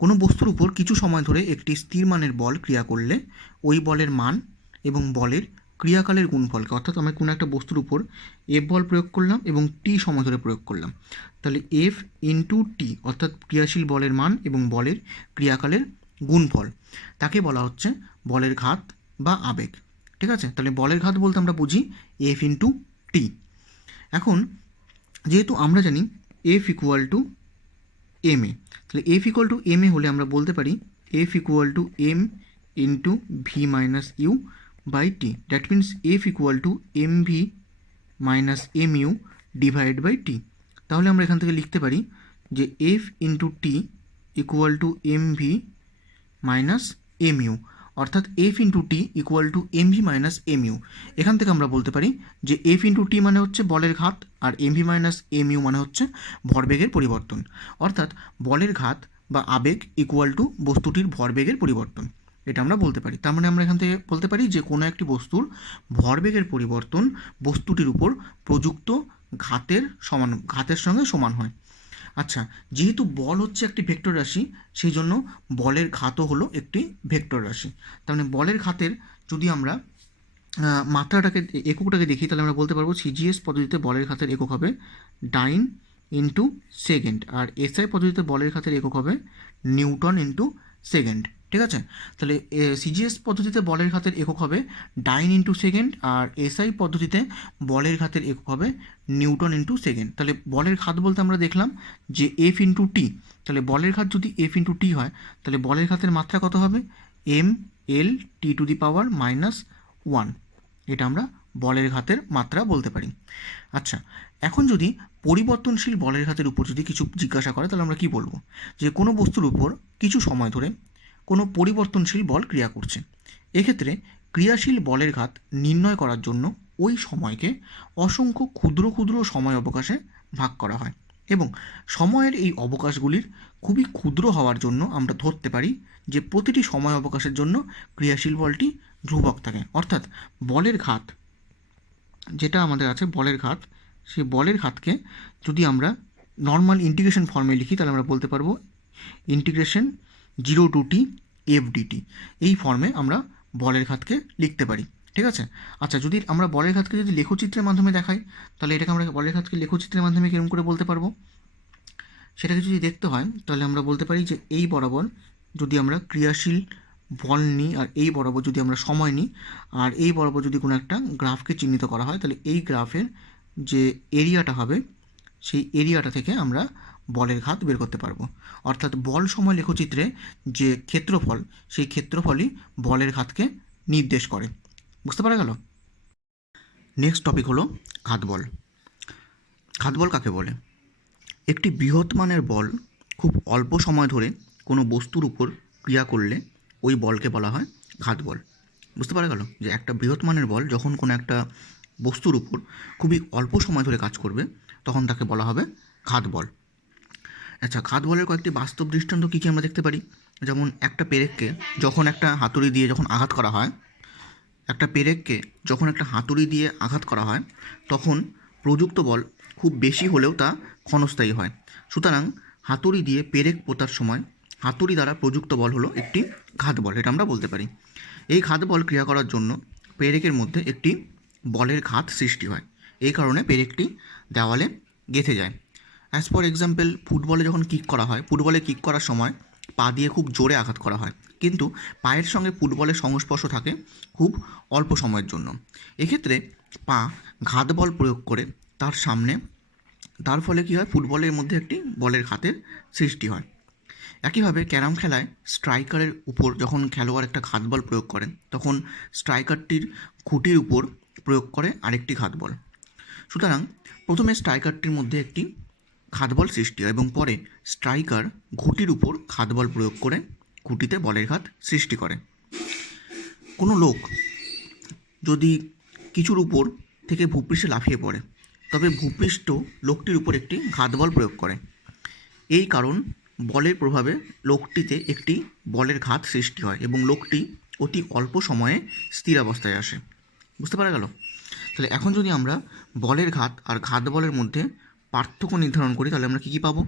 কোনো বস্তুর উপর কিছু সময় ধরে একটি স্থির মানের বল ক্রিয়া করলে ওই বলের মান এবং বলের ক্রিয়াকালের গুণফলকে, অর্থাৎ আমরা কোনো একটা বস্তুর উপর এফ বল প্রয়োগ করলাম এবং টি সময় ধরে প্রয়োগ করলাম, তাহলে এফ ইন্টু টি অর্থাৎ ক্রিয়াশীল বলের মান এবং বলের ক্রিয়াকালের গুণফল, তাকে বলা হচ্ছে বলের ঘাত বা আবেগ। ঠিক আছে, তাহলে বলের ঘাত বলতে আমরা বুঝি এফ ইন্টু টি। এখন যেহেতু আমরা জানি F equal to M A, তাহলে F equal to M A হলে আমরা বলতে পারি F equal to M into V minus U by T. That means F equal to M V minus M U divide by T. তাহলে আমরা এখান থেকে লিখতে পারি যে F into T equal to M V minus M U, অর্থাৎ F into T equal to M V minus M you. এখান থেকে আমরা বলতে পারি যে এফ ইন্টু টি মানে হচ্ছে বলের ঘাত আর M V minus M U মানে হচ্ছে ভরবেগের পরিবর্তন। অর্থাৎ বলের ঘাত বা আবেগ ইকুয়াল টু বস্তুটির ভরবেগের পরিবর্তন, এটা আমরা বলতে পারি। তার মানে আমরা এখান থেকে বলতে পারি যে কোনো একটি বস্তুর ভরবেগের পরিবর্তন বস্তুটির উপর প্রযুক্ত ঘাতের সঙ্গে সমান হয়। আচ্ছা, যেহেতু বল হচ্ছে একটি ভেক্টর রাশি, সেই জন্য বলের ঘাতও হলো একটি ভেক্টর রাশি। তার মানে বলের ঘাতের যদি আমরা মাত্রাটাকে এককটাকে দেখি তাহলে আমরা বলতে পারবো সিজিএস পদ্ধতিতে বলের ঘাতের একক হবে ডাইন ইন্টু সেকেন্ড, আর এসআই পদ্ধতিতে বলের ঘাতের একক হবে নিউটন ইন্টু সেকেন্ড। ঠিক আছে, তাহলে সিজিএস পদ্ধতিতে বলের ঘাতের একক হবে ডাইন ইন্টু সেকেন্ড, আর এসআই পদ্ধতিতে বলের ঘাতের একক হবে নিউটন ইন্টু সেকেন্ড। তাহলে বলের ঘাত বলতে আমরা দেখলাম যে এফ ইন্টু টি, তাহলে বলের ঘাত যদি এফ ইন্টু টি হয় তাহলে বলের ঘাতের মাত্রা কত হবে? M L T two the পাওয়ার -1, এটা আমরা বলের ঘাতের মাত্রা বলতে পারি। আচ্ছা, এখন যদি পরিবর্তনশীল বলের ঘাতের উপর যদি কিছু জিজ্ঞাসা করে তাহলে আমরা কি বলবো? যে কোনো বস্তুর উপর কিছু সময় ধরে কোনো পরিবর্তনশীল বল ক্রিয়া করছে। এক্ষেত্রে ক্রিয়াশীল বলের ঘাত নির্ণয় করার জন্য ওই সময়কে অসংখ্য ক্ষুদ্র ক্ষুদ্র সময় অবকাশে ভাগ করা হয়, এবং সময়ের এই অবকাশগুলির খুবই ক্ষুদ্র হওয়ার জন্য আমরা ধরতে পারি যে প্রতিটি সময় অবকাশের জন্য ক্রিয়াশীল বলটি ধ্রুবক থাকে। অর্থাৎ বলের ঘাত যেটা আমাদের আছে, বলের ঘাত, সেই বলের ঘাতকে যদি আমরা নর্মাল ইন্টিগ্রেশন ফর্মে লিখি তাহলে আমরা বলতে পারবো ইন্টিগ্রেশন 0 to t fdt, এই ফর্মে আমরা বলের ঘাতকে লিখতে পারি। ঠিক আছে, আচ্ছা, যদি আমরা বলের ঘাতকে যদি লেখচিত্রের মাধ্যমে দেখাই তাহলে এটাকে আমরা বলের ঘাতকে লেখচিত্রের মাধ্যমে কিরকম করে বলতে পারবো? সেটাকে যদি দেখতে হয় তাহলে আমরা বলতে পারি যে এই বরাবর যদি আমরা ক্রিয়াশীল বল নিই, আর এই বরাবর যদি আমরা সময় নিই, আর এই বরাবর যদি কোনো একটা গ্রাফকে চিহ্নিত করা হয় তাহলে এই গ্রাফের যে এরিয়াটা হবে সেই এরিয়াটা থেকে আমরা বলের ঘাত বের করতে পারবো। অর্থাৎ বল সময় লেখচিত্রে যে ক্ষেত্রফল, সেই ক্ষেত্রফলই বলের ঘাতকে নির্দেশ করে। বুঝতে পারা গেল? নেক্সট টপিক হলো ঘাত বল। ঘাত বল কাকে বলে? একটি বৃহৎ মানের বল খুব অল্প সময় ধরে কোনো বস্তুর উপর ক্রিয়া করলে ওই বলকে বলা হয় ঘাত বল। বুঝতে পারা গেল যে একটা বৃহৎ মানের বল যখন কোনো একটা বস্তুর উপর খুবই অল্প সময় ধরে কাজ করবে তখন তাকে বলা হবে ঘাত বল। আচ্ছা, ঘাত বলের কয়েকটি বাস্তব দৃষ্টান্ত কী কী আমরা দেখতে পারি? যেমন একটা পেরেককে যখন একটা হাতুড়ি দিয়ে যখন আঘাত করা হয়, একটা পেরেককে যখন একটা হাতুড়ি দিয়ে আঘাত করা হয় তখন প্রযুক্ত বল খুব বেশি হলেও তা ক্ষণস্থায়ী হয়। সুতরাং হাতুড়ি দিয়ে পেরেক পোঁতার সময় হাতুড়ি দ্বারা প্রযুক্ত বল হলো একটি ঘাত বল, এটা আমরা বলতে পারি। এই ঘাত বল ক্রিয়া করার জন্য পেরেকের মধ্যে একটি বলের ঘাত সৃষ্টি হয়, এই কারণে পেরেকটি দেওয়ালে গেঁথে যায়। অ্যাজ ফর এক্সাম্পল, ফুটবলে যখন কিক করা হয়, ফুটবলে কিক করার সময় পা দিয়ে খুব জোরে আঘাত করা হয়, কিন্তু পায়ের সঙ্গে ফুটবলের সংস্পর্শ থাকে খুব অল্প সময়ের জন্য। এক্ষেত্রে পা ঘাত বল প্রয়োগ করে তার সামনে, তার ফলে কী হয়, ফুটবলের মধ্যে একটি বলের ঘাতের সৃষ্টি হয়। একইভাবে ক্যারাম খেলায় স্ট্রাইকারের উপর যখন খেলোয়াড় একটা ঘাত বল প্রয়োগ করেন তখন স্ট্রাইকারটির খুঁটির উপর প্রয়োগ করে আরেকটি ঘাত বল। সুতরাং প্রথমে স্ট্রাইকারটির মধ্যে একটি ঘাত বল সৃষ্টি হয় এবং পরে স্ট্রাইকার ঘুঁটির উপর ঘাত বল প্রয়োগ করে ঘুঁটিতে বলের ঘাত সৃষ্টি করে। কোনো লোক যদি কিছুর উপর থেকে ভূপৃষ্ঠে লাফিয়ে পড়ে তবে ভূপৃষ্ঠ লোকটির উপর একটি ঘাত বল প্রয়োগ করে। এই কারণ বলের প্রভাবে লোকটিতে একটি বলের ঘাত সৃষ্টি হয় এবং লোকটি অতি অল্প সময়ে স্থির অবস্থায় আসে। বুঝতে পারা গেল? তাহলে এখন যদি আমরা বলের ঘাত আর ঘাত বলের মধ্যে পার্থক্য নির্ধারণ করি তাহলে আমরা কী কী পাবো?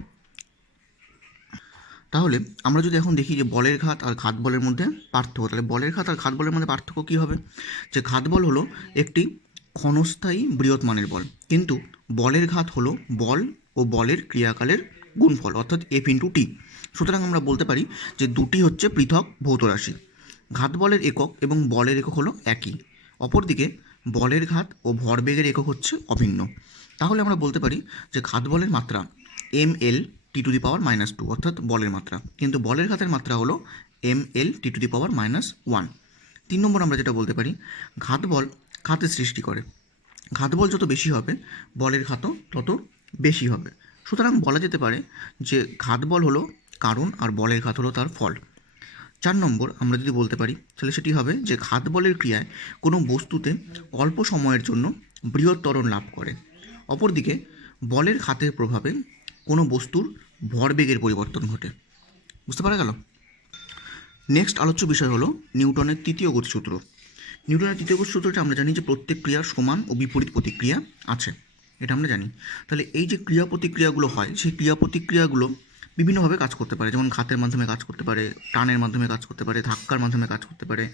তাহলে আমরা যদি এখন দেখি যে বলের ঘাত আর ঘাত বলের মধ্যে পার্থক্য, তাহলে বলের ঘাত আর ঘাত বলের মধ্যে পার্থক্য কী হবে? যে ঘাত বল হলো একটি ক্ষণস্থায়ী বৃহৎ মানের বল, কিন্তু বলের ঘাত হলো বল ও বলের ক্রিয়াকালের গুণফল, অর্থাৎ এফ ইন্টু টি। সুতরাং আমরা বলতে পারি যে দুটি হচ্ছে পৃথক ভৌত রাশি। ঘাত বলের একক এবং বলের একক হলো একই, অপরদিকে বলের ঘাত ও ভরবেগের একক হচ্ছে অভিন্ন। তাহলে আমরা বলতে পারি যে ঘাত বলের মাত্রা ml টি টু দি পাওয়ার -2, অর্থাৎ বলের মাত্রা, কিন্তু বলের ঘাতের মাত্রা হলো ml টি টু দি পাওয়ার -1। 3 নম্বর আমরা যেটা বলতে পারি, ঘাত বল ঘাতের সৃষ্টি করে। ঘাত বল যত বেশি হবে বলের ঘাতও তত বেশি হবে। সুতরাং বলা যেতে পারে যে ঘাত বল হলো কারণ আর বলের ঘাত হলো তার ফল। 4 নম্বর আমরা যদি বলতে পারি তাহলে সেটি হবে যে ঘাত বলের ক্রিয়ায় কোনো বস্তুতে অল্প সময়ের জন্য বৃহৎ ত্বরণ লাভ করে, অপরদিকে বলের ঘাতের প্রভাবে কোনো বস্তুর ভরবেগের পরিবর্তন ঘটে। বুঝতে পারা গেল? নেক্সট আলোচ্য বিষয় হলো নিউটনের তৃতীয় গতিসূত্র। নিউটনের তৃতীয় গতিসূত্রটা আমরা জানি যে প্রত্যেক ক্রিয়ার সমান ও বিপরীত প্রতিক্রিয়া আছে, এটা আমরা জানি। তাহলে এই যে ক্রিয়া প্রতিক্রিয়াগুলো হয় সেই ক্রিয়া প্রতিক্রিয়াগুলো বিভিন্নভাবে কাজ করতে পারে, যেমন ঘাতের মাধ্যমে কাজ করতে পারে, টানের মাধ্যমে কাজ করতে পারে, ধাক্কার মাধ্যমে কাজ করতে পারে,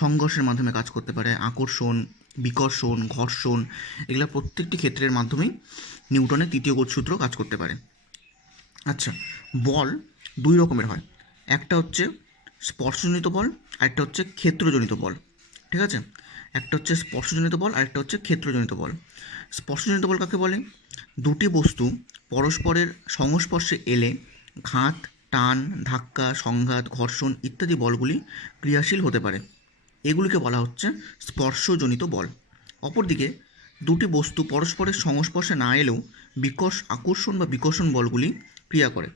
সংঘর্ষের মাধ্যমে কাজ করতে পারে, আকর্ষণ, বিকর্ষণ, ঘর্ষণ, এগুলো প্রত্যেকটি ক্ষেত্রের মাধ্যমেই নিউটনের তৃতীয় গতিসূত্র কাজ করতে পারে। আচ্ছা, বল দুই রকমের হয়, একটা হচ্ছে স্পর্শজনিত বল, আরেকটা হচ্ছে ক্ষেত্রজনিত বল। ঠিক আছে, একটা হচ্ছে স্পর্শজনিত বল, আরেকটা হচ্ছে ক্ষেত্রজনিত বল। স্পর্শজনিত বল কাকে বলে? দুটি বস্তু পরস্পরের সংস্পর্শে এলে ঘাত, টান, ধাক্কা, সংঘাত, ঘর্ষণ ইত্যাদি বলগুলি ক্রিয়াশীল হতে পারে, এগুলিকে বলা হচ্ছে স্পর্শজনিত বল। অপরদিকে দুটি বস্তু পরস্পরের সংস্পর্শে না এলেও আকর্ষণ বা বিকর্ষণ বলগুলি ক্রিয়া করে,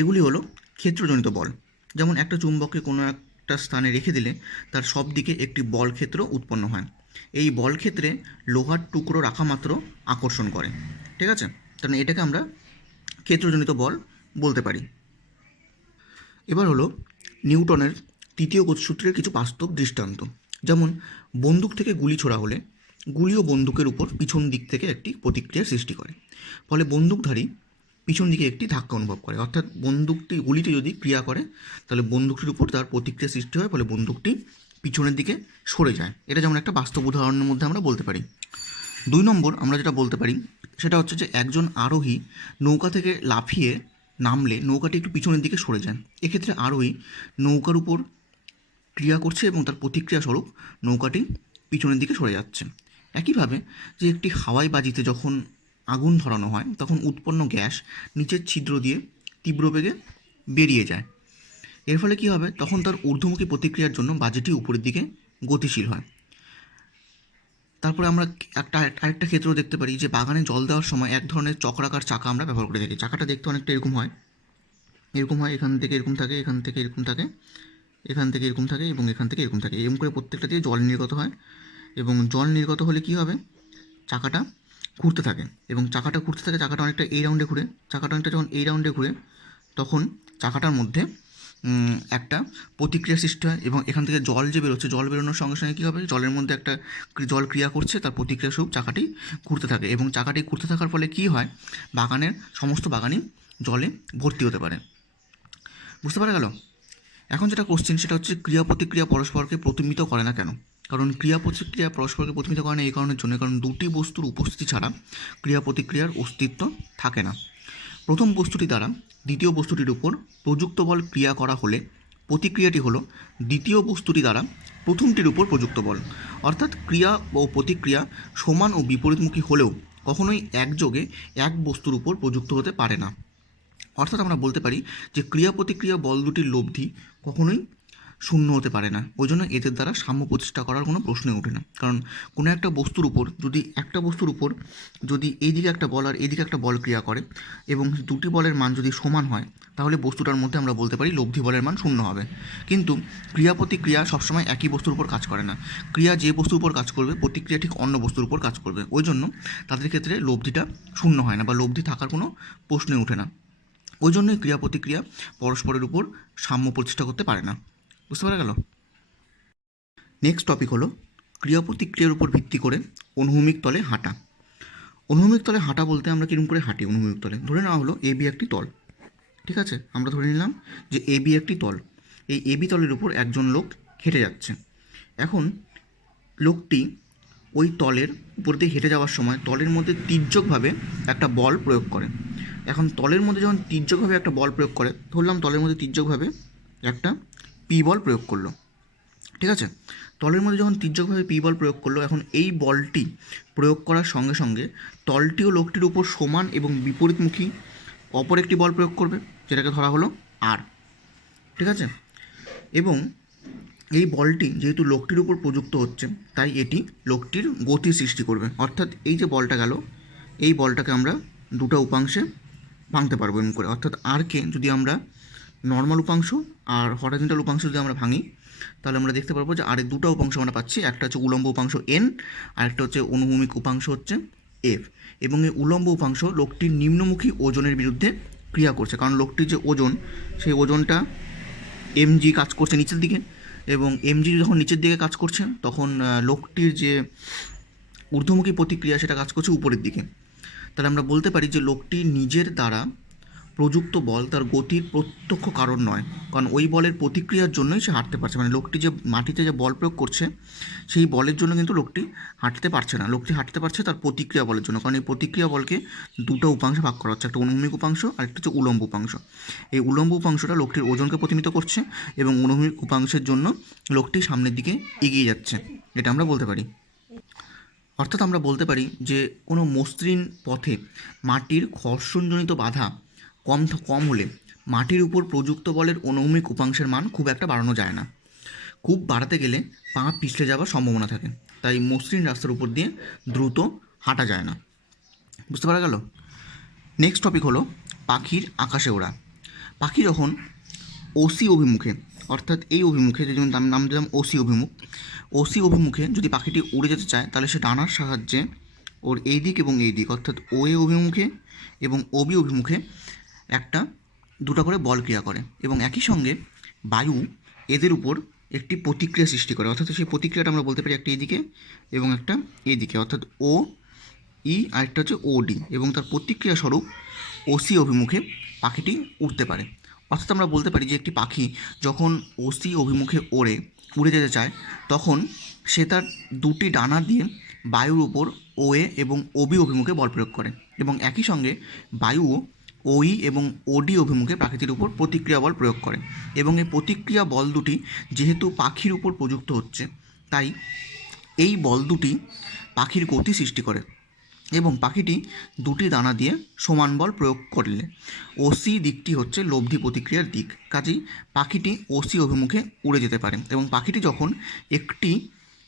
এগুলি হলো ক্ষেত্রজনিত বল। যেমন একটা চুম্বককে কোনো একটা স্থানে রেখে দিলে তার সব দিকে একটি বল ক্ষেত্র উৎপন্ন হয়, এই বল ক্ষেত্রে লোহার টুকরো রাখা মাত্র আকর্ষণ করে। ঠিক আছে, কারণ এটাকে আমরা ক্ষেত্রজনিত বল বলতে পারি। এবার হলো নিউটনের তৃতীয় গতিসূত্রের কিছু বাস্তব দৃষ্টান্ত। যেমন বন্দুক থেকে গুলি ছোড়া হলে গুলি ও বন্দুকের উপর পিছন দিক থেকে একটি প্রতিক্রিয়ার সৃষ্টি করে, ফলে বন্দুকধারী পিছন দিকে একটি ধাক্কা অনুভব করে। অর্থাৎ গুলিটি যদি ক্রিয়া করে তাহলে বন্দুকটির উপর তার প্রতিক্রিয়া সৃষ্টি হয়, ফলে বন্দুকটি পিছনের দিকে সরে যায়। এটা যেমন একটা বাস্তব উদাহরণের মধ্যে আমরা বলতে পারি। 2 নম্বর আমরা যেটা বলতে পারি সেটা হচ্ছে যে একজন আরোহী নৌকা থেকে লাফিয়ে নামলে নৌকাটি একটু পিছনের দিকে সরে যায়, এক্ষেত্রে আরোহী নৌকার উপর ক্রিয়া করছে এবং তার প্রতিক্রিয়া স্বরূপ নৌকাটি পিছনের দিকে সরে যাচ্ছে। একইভাবে যে একটি হাওয়াই বাজিতে যখন আগুন ধরানো হয় তখন উৎপন্ন গ্যাস নিচের ছিদ্র দিয়ে তীব্র বেগে বেরিয়ে যায়, এর ফলে কী হবে, তখন তার ঊর্ধ্বমুখী প্রতিক্রিয়ার জন্য বাজিটি উপরের দিকে গতিশীল হয়। তারপরে আমরা আরেকটা ক্ষেত্র দেখতে পারি যে বাগানে জল দেওয়ার সময় এক ধরনের চক্রাকার চাকা আমরা ব্যবহার করে থাকি। চাকাটা দেখতে অনেকটা এরকম হয়, এখান থেকে এরকম থাকে, এখান থেকে এরকম থাকে, এখান থেকে এরকম থাকে এবং এখান থেকে এরকম থাকে, এরকম করে প্রত্যেকটা দিয়ে জল নির্গত হয়। এবং জল নির্গত হলে কী হবে, চাকাটা ঘুরতে থাকে এবং চাকাটা অনেকটা এই রাউন্ডে ঘুরে, যখন এই রাউন্ডে ঘুরে তখন চাকাটার মধ্যে একটা প্রতিক্রিয়া সৃষ্টি হয় এবং এখান থেকে জল যে বেরোচ্ছে, জল বেরোনোর সঙ্গে সঙ্গে কী হবে, জলের মধ্যে একটা জল ক্রিয়া করছে, তার প্রতিক্রিয়া স্বরূপ চাকাটি ঘুরতে থাকে এবং চাকাটি ঘুরতে থাকার ফলে কী হয়, বাগানের সমস্ত বাগানই জলে ভর্তি হতে পারে। বুঝতে পারা গেল? এখন যেটা কোশ্চেন সেটা হচ্ছে ক্রিয়া প্রতিক্রিয়া পরস্পরকে প্রতিমিত করে না কেন? কারণ ক্রিয়া প্রতিক্রিয়া পরস্পরকে প্রতিমিত করে না এই কারণের জন্য, কারণ দুটি বস্তুর উপস্থিতি ছাড়া ক্রিয়া প্রতিক্রিয়ার অস্তিত্ব থাকে না। প্রথম বস্তুটি দ্বারা দ্বিতীয় বস্তুটির উপর প্রযুক্ত বল ক্রিয়া করা হলে প্রতিক্রিয়াটি হলো দ্বিতীয় বস্তুটি দ্বারা প্রথমটির উপর প্রযুক্ত বল। অর্থাৎ ক্রিয়া ও প্রতিক্রিয়া সমান ও বিপরীতমুখী হলেও কখনোই একযোগে এক বস্তুর উপর প্রযুক্ত হতে পারে না। অর্থাৎ আমরা বলতে পারি যে ক্রিয়া প্রতিক্রিয়া বল দুটির লব্ধি কখনোই শূন্য হতে পারে না, ওই জন্য এদের দ্বারা সাম্য প্রতিষ্ঠা করার কোনো প্রশ্নই ওঠে না। কারণ কোনো একটা বস্তুর উপর যদি এইদিকে একটা বল আর এইদিকে একটা বল ক্রিয়া করে এবং দুটি বলের মান যদি সমান হয় তাহলে বস্তুটার মধ্যে আমরা বলতে পারি লব্ধি বলের মান শূন্য হবে। কিন্তু ক্রিয়া প্রতিক্রিয়া সবসময় একই বস্তুর উপর কাজ করে না, ক্রিয়া যে বস্তুর উপর কাজ করবে প্রতিক্রিয়া ঠিক অন্য বস্তুর উপর কাজ করবে, ওই জন্য তাদের ক্ষেত্রে লব্ধিটা শূন্য হয় না বা লব্ধি থাকার কোনো প্রশ্নই ওঠে না। ওই জন্যই ক্রিয়া প্রতিক্রিয়া পরস্পরের উপর সাম্য প্রতিষ্ঠা করতে পারে না। বুঝতে পারা গেল? নেক্সট টপিক হলো ক্রিয়া প্রতিক্রিয়ার উপর ভিত্তি করে অনুভূমিক তলে হাঁটা। অনুভূমিক তলে হাঁটা বলতে আমরা কীরকম করে হাঁটি? অনুভূমিক তলে ধরে নেওয়া হলো এবি একটি তল, ঠিক আছে, আমরা ধরে নিলাম যে এবি একটি তল, এই এবি তলের উপর একজন লোক হেঁটে যাচ্ছে। এখন লোকটি ওই তলের উপর দিয়ে হেঁটে যাওয়ার সময় তলের মধ্যে তির্যকভাবে একটা বল প্রয়োগ করে। এখন তলের মধ্যে যখন তির্যকভাবে একটা বল প্রয়োগ করে, ধরলাম তলের মধ্যে তির্যকভাবে একটা পি বল প্রয়োগ করলো, ঠিক আছে, তলের মধ্যে যখন তির্যকভাবে পি বল প্রয়োগ করলো, এখন এই বলটি প্রয়োগ করার সঙ্গে সঙ্গে তলটিও লোকটির উপর সমান এবং বিপরীতমুখী অপর একটি বল প্রয়োগ করবে, যেটাকে ধরা হলো আর, ঠিক আছে, এবং এই বলটি যেহেতু লোকটির উপর প্রযুক্ত হচ্ছে তাই এটি লোকটির গতি সৃষ্টি করবে। অর্থাৎ এই যে বলটা গেল, এই বলটাকে আমরা দুটো উপাংশে ভাঙতে পারবো এমন করে। অর্থাৎ আরকে যদি আমরা নর্মাল উপাংশ আর হরাইজন্টাল উপাংশ যদি আমরা ভাঙি তাহলে আমরা দেখতে পারবো যে আরের দুটো উপাংশ আমরা পাচ্ছি, একটা হচ্ছে উলম্ব উপাংশ এন আর একটা হচ্ছে অনুভূমিক উপাংশ হচ্ছে এফ। এবং এই উলম্ব উপাংশ লোকটির নিম্নমুখী ওজনের বিরুদ্ধে ক্রিয়া করছে, কারণ লোকটির যে ওজন সেই ওজনটা এমজি কাজ করছে নিচের দিকে, এবং এমজি যখন নিচের দিকে কাজ করছে তখন লোকটির যে ঊর্ধ্বমুখী প্রতিক্রিয়া সেটা কাজ করছে উপরের দিকে। তাহলে আমরা বলতে পারি যে লোকটি নিজের দ্বারা প্রযুক্ত বল তার গতির প্রত্যক্ষ কারণ নয়, কারণ ওই বলের প্রতিক্রিয়ার জন্যই সে হাঁটতে পারছে। মানে লোকটি যে মাটিতে যে বল প্রয়োগ করছে সেই বলের জন্য কিন্তু লোকটি হাঁটতে পারছে না, লোকটি হাঁটতে পারছে তার প্রতিক্রিয়া বলের জন্য, কারণ এই প্রতিক্রিয়া বলকে দুটো উপাংশে ভাগ করা হচ্ছে, একটা অনুভূমিক উপাংশ আর একটা হচ্ছে উলম্ব উপাংশ। এই উলম্ব উপাংশটা লোকটির ওজনকে প্রতিনিধিত্ব করছে এবং অনুভূমিক উপাংশের জন্য লোকটি সামনের দিকে এগিয়ে যাচ্ছে, এটা আমরা বলতে পারি। অর্থাৎ আমরা বলতে পারি যে কোনো মসৃণ পথে মাটির ঘর্ষণজনিত বাধা কম হলে মাটির উপর প্রযুক্ত বলের অনুভূমিক উপাংশের মান খুব একটা বাড়ানো যায় না। খুব বাড়াতে গেলে পা পিছলে যাওয়ার সম্ভাবনা থাকে, তাই মসৃণ রাস্তার উপর দিয়ে দ্রুত হাঁটা যায় না। বুঝতে পারা গেল? নেক্সট টপিক হলো পাখির আকাশে ওড়া। পাখি যখন ওসি অভিমুখে, অর্থাৎ এই অভিমুখে, যেমন নাম দিলাম ওসি অভিমুখ, ওসি অভিমুখে যদি পাখিটি উড়ে যেতে চায় তাহলে সে ডানার সাহায্যে ওর এই দিক এবং এই দিক, অর্থাৎ ও এ অভিমুখে এবং ওবি অভিমুখে দুটো করে বল ক্রিয়া করে এবং একই সঙ্গে বায়ু এদের উপর একটি প্রতিক্রিয়া সৃষ্টি করে। অর্থাৎ সেই প্রতিক্রিয়াটা আমরা বলতে পারি একটা এদিকে এবং একটা এদিকে, অর্থাৎ ও ই আর একটা হচ্ছে ও ডি, এবং তার প্রতিক্রিয়া স্বরূপ ওসি অভিমুখে পাখিটি উঠতে পারে। অর্থাৎ আমরা বলতে পারি যে একটি পাখি যখন ওসি অভিমুখে উড়ে যেতে চায় তখন সে তার দুটি ডানা দিয়ে বায়ুর উপর ও এ এবং ওবি অভিমুখে বল প্রয়োগ করে এবং একই সঙ্গে বায়ুও ওই এবং ওডি অভিমুখে প্রাকৃতির উপর প্রতিক্রিয়া বল প্রয়োগ করে এবং এই প্রতিক্রিয়া বল দুটি যেহেতু পাখির উপর প্রযুক্ত হচ্ছে তাই এই বল দুটি পাখির গতি সৃষ্টি করে এবং পাখিটি দুটি দানা দিয়ে সমান বল প্রয়োগ করলে ওসি দিকটি হচ্ছে লব্ধি প্রতিক্রিয়ার দিক, কাজেই পাখিটি ওসি অভিমুখে উড়ে যেতে পারে এবং পাখিটি যখন একটি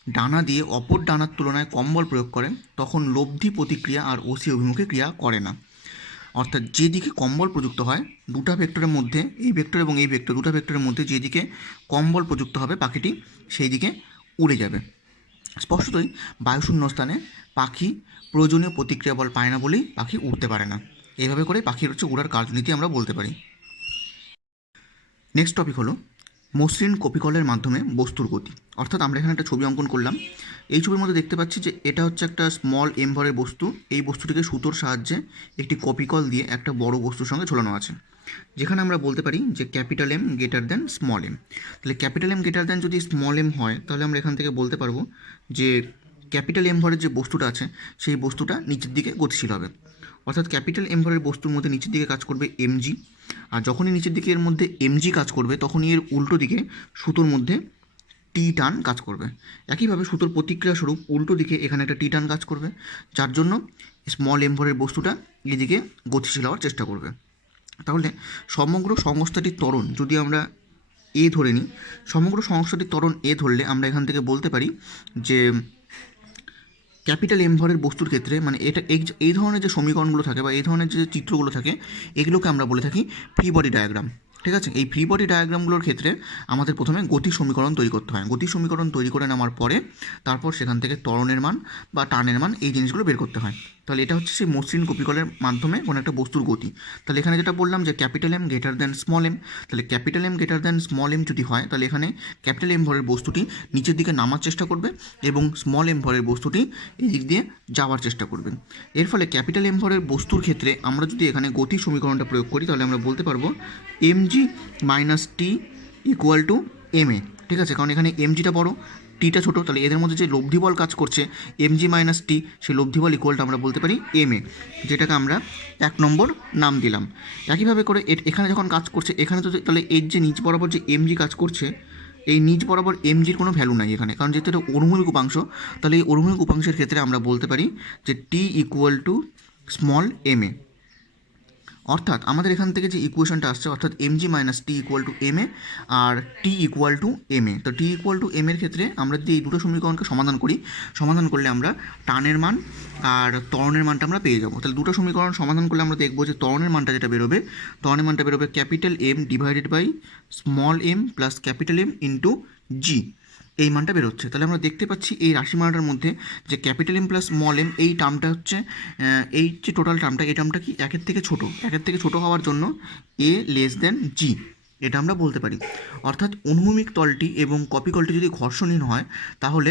ডানা দিয়ে অপর ডানার তুলনায় কম বল প্রয়োগ করে তখন লব্ধি প্রতিক্রিয়া আর ওসি অভিমুখে ক্রিয়া করে না। অর্থাৎ যেদিকে কম বল প্রযুক্ত হয় দুটা ভেক্টরের মধ্যে, এই ভেক্টর এবং এই ভেক্টর দুটা ভেক্টরের মধ্যে যেদিকে কম বল প্রযুক্ত হবে পাখিটি সেই দিকে উড়ে যাবে। স্পষ্টতই বায়ুশূন্য স্থানে পাখি প্রয়োজনীয় প্রতিক্রিয়া বল পায় না বলেই পাখি উড়তে পারে না। এইভাবে করে পাখির হচ্ছে উড়ার কার্যনীতি আমরা বলতে পারি। নেক্সট টপিক হলো মসৃণ কপিকলের মাধ্যমে বস্তুর গতি। অর্থাৎ আমরা এখানে একটা ছবি অঙ্কন করলাম, এই ছবির মধ্যে দেখতে পাচ্ছি যে এটা হচ্ছে একটা স্মল এম ভরের বস্তু, এই বস্তুটিকে সুতোর সাহায্যে একটি কপিকল দিয়ে একটা বড় বস্তুর সঙ্গে ঝোলানো আছে, যেখানে আমরা বলতে পারি যে capital M greater than small M. তাহলে ক্যাপিটাল এম গ্রেটার দেন যদি স্মল এম হয় তাহলে আমরা এখান থেকে বলতে পারবো যে ক্যাপিটাল এম ভরের যে বস্তুটা আছে সেই বস্তুটা নিচের দিকে গতিশীল হবে। অর্থাৎ ক্যাপিটাল এম ভরের বস্তুর মধ্যে নিচের দিকে কাজ করবে এমজি, আর যখনই নিচের দিকে এর মধ্যে এমজি কাজ করবে তখনই এর উল্টো দিকে সুতোর মধ্যে টি টান কাজ করবে। একইভাবে সুতোর প্রতিক্রিয়া স্বরূপ উল্টো দিকে এখানে একটা টি টান কাজ করবে, যার জন্য স্মল এম ভরের বস্তুটা এদিকে গতিশীল হওয়ার চেষ্টা করবে। তাহলে সমগ্র সংস্থাটির ত্বরণ যদি আমরা এ ধরে নিই, সমগ্র সংস্থাটির ত্বরণ এ ধরলে আমরা এখান থেকে বলতে পারি যে ক্যাপিটাল এম ভরের বস্তুর ক্ষেত্রে মানে এটা এই ধরনের যে সমীকরণগুলো থাকে বা এই ধরনের যে চিত্রগুলো থাকে এগুলোকে আমরা বলে থাকি ফ্রি বডি ডায়াগ্রাম। ঠিক আছে, এই ফ্রি বডি ডায়াগ্রামগুলোর ক্ষেত্রে আমাদের প্রথমে গতির সমীকরণ তৈরি করতে হয়। গতির সমীকরণ তৈরি করে নেওয়ার পরে তারপর সেখান থেকে ত্বরণের মান বা টানের মান এই জিনিসগুলো বের করতে হয়। তাহলে এটা হচ্ছে সেই মসৃণ কপিকলের মাধ্যমে কোনো একটা বস্তুর গতি। তাহলে এখানে যেটা বললাম যে capital M greater than small M, তাহলে capital M greater than small M যদি হয় তাহলে এখানে ক্যাপিটাল এম ভরের বস্তুটি নিচের দিকে নামার চেষ্টা করবে এবং স্মল এম ভরের বস্তুটি এই দিক দিয়ে যাওয়ার চেষ্টা করবে। এর ফলে ক্যাপিটাল এম ভরের বস্তুর ক্ষেত্রে আমরা যদি এখানে গতির সমীকরণটা প্রয়োগ করি তাহলে আমরা বলতে পারবো M G minus T equal to M A. ঠিক আছে, কারণ এখানে এমজিটা বড়, টিটা ছোটো, তাহলে এদের মধ্যে যে লব্ধি বল কাজ করছে এমজি মাইনাস টি, সেই লব্ধি বল ইকুয়ালটা আমরা বলতে পারি এম এ, যেটাকে আমরা 1 নম্বর নাম দিলাম। একইভাবে করে এখানে যখন কাজ করছে এখানে তো তাহলে এর যে নিচ বরাবর যে এমজি কাজ করছে এই নিচ বরাবর এমজির কোনো ভ্যালু নাই এখানে, কারণ যেহেতু এটা অনুভূমিক উপাংশ তাহলে এই অনুভূমিক উপাংশের ক্ষেত্রে আমরা বলতে পারি যে T equal to small M A. অর্থাৎ আমাদের এখান থেকে যে ইকুয়েশনটা আসছে অর্থাৎ M G minus T equal to M A আর T equal to M A, তো টি ইকুয়াল টু এম এর ক্ষেত্রে আমরা যদি এই দুটো সমীকরণকে সমাধান করি, সমাধান করলে আমরা টানের মান আর ত্বরণের মানটা আমরা পেয়ে যাবো। তাহলে দুটো সমীকরণ সমাধান করলে আমরা দেখবো যে ত্বরণের মানটা যেটা বেরোবে, ত্বরণের মানটা বেরোবে capital M divided by small M plus capital M into G, এই মানটা বেরোচ্ছে। তাহলে আমরা দেখতে পাচ্ছি এই রাশিমালাটার মধ্যে যে capital M plus small M এই টার্মটা হচ্ছে এই যে টোটাল টার্মটা এই টার্মটা কি একের থেকে ছোটো হওয়ার জন্য এ লেস দেন জি, এটা আমরা বলতে পারি। অর্থাৎ অনুভূমিক তলটি এবং কপিকলটি যদি ঘর্ষণহীন হয় তাহলে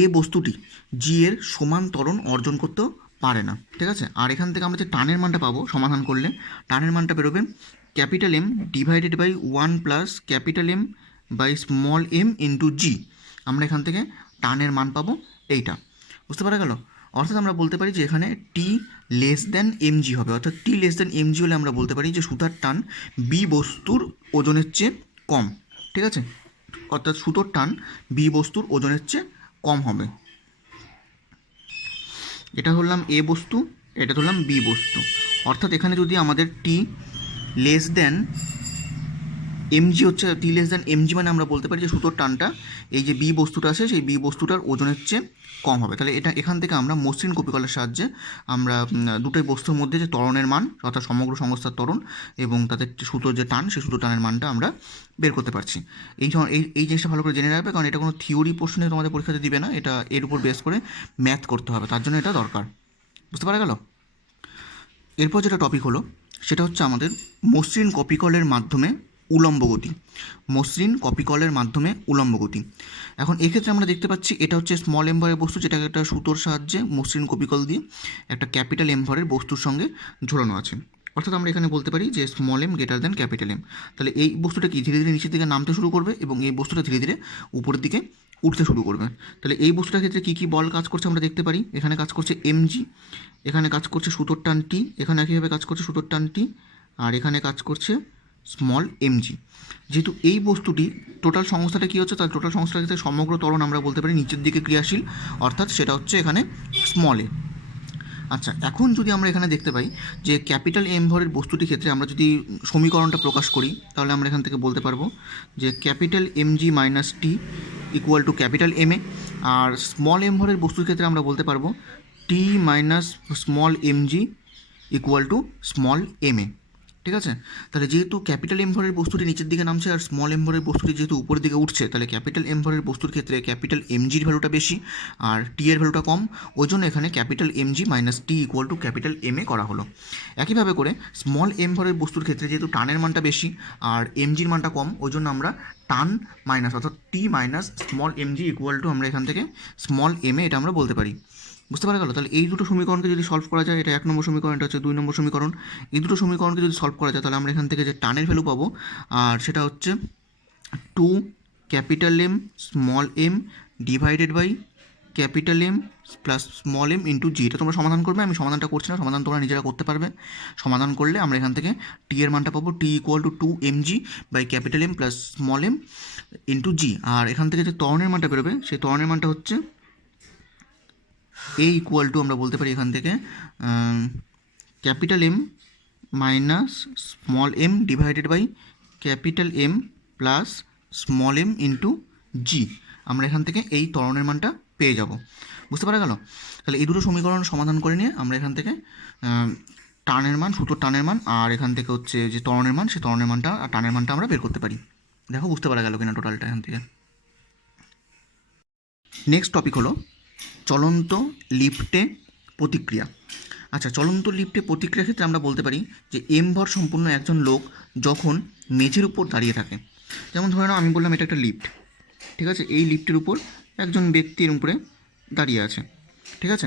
এ বস্তুটি জি এর সমান ত্বরণ অর্জন করতে পারে না, ঠিক আছে। আর এখান থেকে আমরা যে টানের মানটা পাবো সমাধান করলে, টানের মানটা বেরোবে capital M divided by 1 plus capital M by small M into G. আমরা এখান থেকে টানের মান পাবো এইটা, বুঝতে পারা গেল। অর্থাৎ আমরা বলতে পারি যে এখানে টি লেস দ্যান এম জি হবে, অর্থাৎ টি লেস দ্যান এম জি হলে আমরা বলতে পারি যে সুতার টান বি বস্তুর ওজনের চেয়ে কম, ঠিক আছে। অর্থাৎ সুতোর টান বি বস্তুর ওজনের চেয়ে কম হবে। এটা ধরলাম এ বস্তু, এটা ধরলাম বি বস্তু। অর্থাৎ এখানে যদি আমাদের টি লেস দ্যান এমজি হচ্ছে, টি লেস দ্যান এমজি মানে আমরা বলতে পারি যে সুতোর টানটা এই যে বি বস্তুটা আছে সেই বি বস্তুটার ওজনের চেয়ে কম হবে। তাহলে এটা এখান থেকে আমরা মসৃণ কপিকলের সাহায্যে আমরা দুটোই বস্তুর মধ্যে যে ত্বরণের মান, অর্থাৎ সমগ্র সংস্থার ত্বরণ এবং তাদের সুতোর যে টান, সেই সুতোর টানের মানটা আমরা বের করতে পারছি। এই জিনিসটা ভালো করে জেনে রাখবে, কারণ এটা কোনো থিওরি প্রশ্নে তোমাদের পরীক্ষাতে দিবে না, এটা এর উপর বেস করে ম্যাথ করতে হবে, তার জন্য এটা দরকার, বুঝতে পারা গেল। এরপর যেটা টপিক হলো সেটা হচ্ছে আমাদের মসৃণ কপিকলের মাধ্যমে উলম্ব গতি। মসৃণ কপিকলের মাধ্যমে উলম্ব গতি। এখন এক্ষেত্রে আমরা দেখতে পাচ্ছি এটা হচ্ছে স্মল এম ভরের বস্তু, যেটাকে একটা সুতোর সাহায্যে মসৃণ কপিকল দিয়ে একটা ক্যাপিটাল এম ভরের বস্তুর সঙ্গে ঝোলানো আছে। অর্থাৎ আমরা এখানে বলতে পারি যে small M greater than capital M. তাহলে এই বস্তুটা কি ধীরে ধীরে নিচের দিকে নামতে শুরু করবে এবং এই বস্তুটা ধীরে ধীরে উপরের দিকে উঠতে শুরু করবে। তাহলে এই বস্তুটার ক্ষেত্রে কী কী বল কাজ করছে আমরা দেখতে পারি। এখানে কাজ করছে এমজি, এখানে কাজ করছে সুতোর টান টি, এখানে একইভাবে কাজ করছে সুতোর টান টি, আর এখানে কাজ করছে স্মল এমজি। যেহেতু এই বস্তুটি টোটাল সংস্থাটা কী হচ্ছে, তার টোটাল সংস্থার ক্ষেত্রে সমগ্র ত্বরণ আমরা বলতে পারি নিচের দিকে ক্রিয়াশীল, অর্থাৎ সেটা হচ্ছে এখানে স্মল এ। আচ্ছা, এখন যদি আমরা এখানে দেখতে পাই যে ক্যাপিটাল এম ভরের বস্তুটির ক্ষেত্রে আমরা যদি সমীকরণটা প্রকাশ করি, তাহলে আমরা এখান থেকে বলতে পারবো যে capital M G minus T equal to capital M A. আর স্মল এম ভরের বস্তুর ক্ষেত্রে আমরা বলতে পারবো T minus small M G equal to small M A, ঠিক আছে। তাহলে যেহেতু ক্যাপিটাল এম ভরের বস্তুটি নিচের দিকে নামছে আর স্মল এম ভরের বস্তুটি যেহেতু উপরের দিকে উঠছে, তাহলে ক্যাপিটাল এম ভরের বস্তুর ক্ষেত্রে ক্যাপিটাল এম জির ভ্যালুটা বেশি আর টি এর ভ্যালুটা কম, ওই জন্য এখানে capital M G minus T equal to capital M A করা হলো। একইভাবে করে স্মল এম ভরের বস্তুর ক্ষেত্রে যেহেতু টানের মানটা বেশি আর এম জির মানটা কম, ওই জন্য আমরা টান মাইনাস অর্থাৎ T minus small M G equal to আমরা এখান থেকে স্মল এম এ এটা আমরা বলতে পারি, বুঝতে পারা গেল। তাহলে এই দুটো সমীকরণকে যদি সলভ করা যায়, এটা 1 নম্বর সমীকরণ, এটা হচ্ছে 2 নম্বর সমীকরণ। এই দুটো সমীকরণকে যদি সলভ করা যায় তাহলে আমরা এখান থেকে যে টানের ভ্যালু পাবো, আর সেটা হচ্ছে 2 capital M small M divided by capital M plus small M into G. এটা তোমরা সমাধান করবে, আমি সমাধানটা করছি না, সমাধান তোমরা নিজেরা করতে পারবে। সমাধান করলে আমরা এখান থেকে টি এর মানটা পাবো T equal to 2 M G by capital M plus small M into G. আর এখান থেকে যে ত্বরণের মানটা বেরোবে সেই ত্বরণের মানটা হচ্ছে এ ইকুয়াল টু আমরা বলতে পারি এখান থেকে capital M minus small M divided by capital M plus small M into G. আমরা এখান থেকে এই ত্বরণের মানটা পেয়ে যাব, বুঝতে পারা গেল। তাহলে এই দুটো সমীকরণ সমাধান করে নিয়ে আমরা এখান থেকে টানের মান, সুতোর টানের মান, আর এখান থেকে হচ্ছে যে ত্বরণের মান, সেই ত্বরণের মানটা আর টানের মানটা আমরা বের করতে পারি। দেখো বুঝতে পারা গেল কিনা টোটালটা এখান থেকে। নেক্সট টপিক হলো চলন্ত লিফটে প্রতিক্রিয়া। আচ্ছা, চলন্ত লিফটে প্রতিক্রিয়ার ক্ষেত্রে আমরা বলতে পারি যে এম ভর সম্পূর্ণ একজন লোক যখন মেঝের উপর দাঁড়িয়ে থাকে, যেমন ধরে নাও আমি বললাম এটা একটা লিফট, ঠিক আছে, এই লিফটের উপর একজন ব্যক্তির উপরে দাঁড়িয়ে আছে, ঠিক আছে।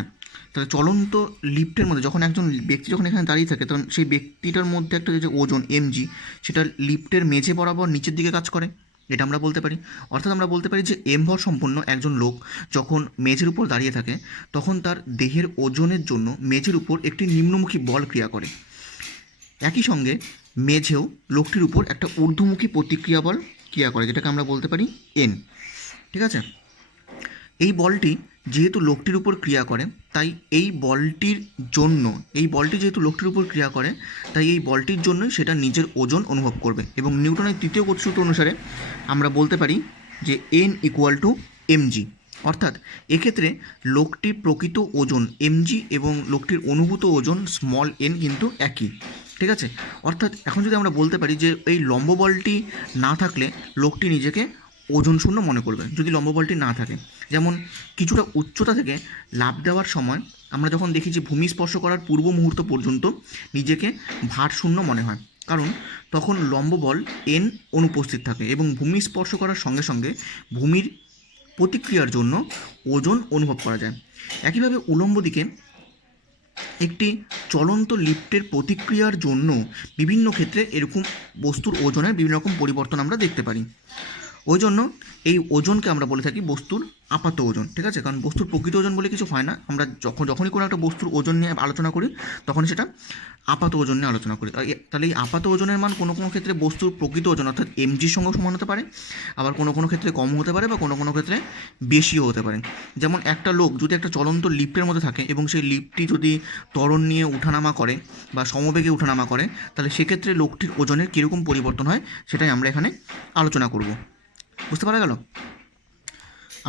তাহলে চলন্ত লিফটের মধ্যে যখন একজন ব্যক্তি যখন এখানে দাঁড়িয়ে থাকে, তখন সেই ব্যক্তিটার মধ্যে একটা যে ওজন এমজি, সেটা লিফটের মেঝে বরাবর নিচের দিকে কাজ করে, এটা আমরা বলতে পারি। অর্থাৎ আমরা বলতে পারি যে এম ভর সম্পন্ন একজন লোক যখন মেঝের উপর দাঁড়িয়ে থাকে, তখন তার দেহের ওজনের জন্য মেঝের উপর একটি নিম্নমুখী বল ক্রিয়া করে। একই সঙ্গে মেঝেও লোকটির উপর একটা ঊর্ধ্বমুখী প্রতিক্রিয়া বল ক্রিয়া করে, যেটাকে আমরা বলতে পারি এন, ঠিক আছে। এই বলটি যেহেতু লোকটির উপর ক্রিয়া করে, তাই এই বলটি যেহেতু লোকটির উপর ক্রিয়া করে, তাই এই বলটির জন্যই সেটা নিজের ওজন অনুভব করবে। এবং নিউটনের তৃতীয় গতিসূত্র অনুসারে আমরা বলতে পারি যে এন ইকুয়াল টু এমজি। অর্থাৎ এক্ষেত্রে লোকটির প্রকৃত ওজন এমজি এবং লোকটির অনুভূত ওজন স্মল এন কিন্তু একই, ঠিক আছে। অর্থাৎ এখন যদি আমরা বলতে পারি যে এই লম্ব বলটি না থাকলে লোকটি নিজেকে ওজন শূন্য মনে করবে, যদি লম্ব বলটি না থাকে। যেমন কিছুটা উচ্চতা থেকে লাফ দেওয়ার সময় আমরা যখন দেখি যে ভূমি স্পর্শ করার পূর্ব মুহূর্ত পর্যন্ত নিজেকে ভারশূন্য মনে হয়, কারণ তখন লম্ব বল এন অনুপস্থিত থাকে এবং ভূমি স্পর্শ করার সঙ্গে সঙ্গে ভূমির প্রতিক্রিয়ার জন্য ওজন অনুভব করা যায়। একইভাবে উলম্ব দিকে একটি চলন্ত লিফটের প্রতিক্রিয়ার জন্য বিভিন্ন ক্ষেত্রে এরকম বস্তুর ওজনের বিভিন্ন রকম পরিবর্তন আমরা দেখতে পারি। ওই জন্য এই ওজনকে আমরা বলে থাকি বস্তুর আপাত ওজন, ঠিক আছে? কারণ বস্তুর প্রকৃত ওজন বলে কিছু হয় না, আমরা যখনই কোনো একটা বস্তুর ওজন নিয়ে আলোচনা করি তখনই সেটা আপাত ওজন নিয়ে আলোচনা করি। তাহলে এই আপাত ওজনের মান কোনো কোনো ক্ষেত্রে বস্তুর প্রকৃত ওজন অর্থাৎ এমজির সঙ্গে সমান হতে পারে, আবার কোনো কোনো ক্ষেত্রে কম হতে পারে বা কোনো কোনো ক্ষেত্রে বেশিও হতে পারে। যেমন একটা লোক যদি একটা চলন্ত লিফটের মধ্যে থাকে এবং সেই লিফটটি যদি ত্বরণ নিয়ে উঠানামা করে বা সমবেগে উঠানামা করে, তাহলে সেক্ষেত্রে লোকটির ওজনের কীরকম পরিবর্তন হয় সেটাই আমরা এখানে আলোচনা করব। বুঝতে পারা গেল?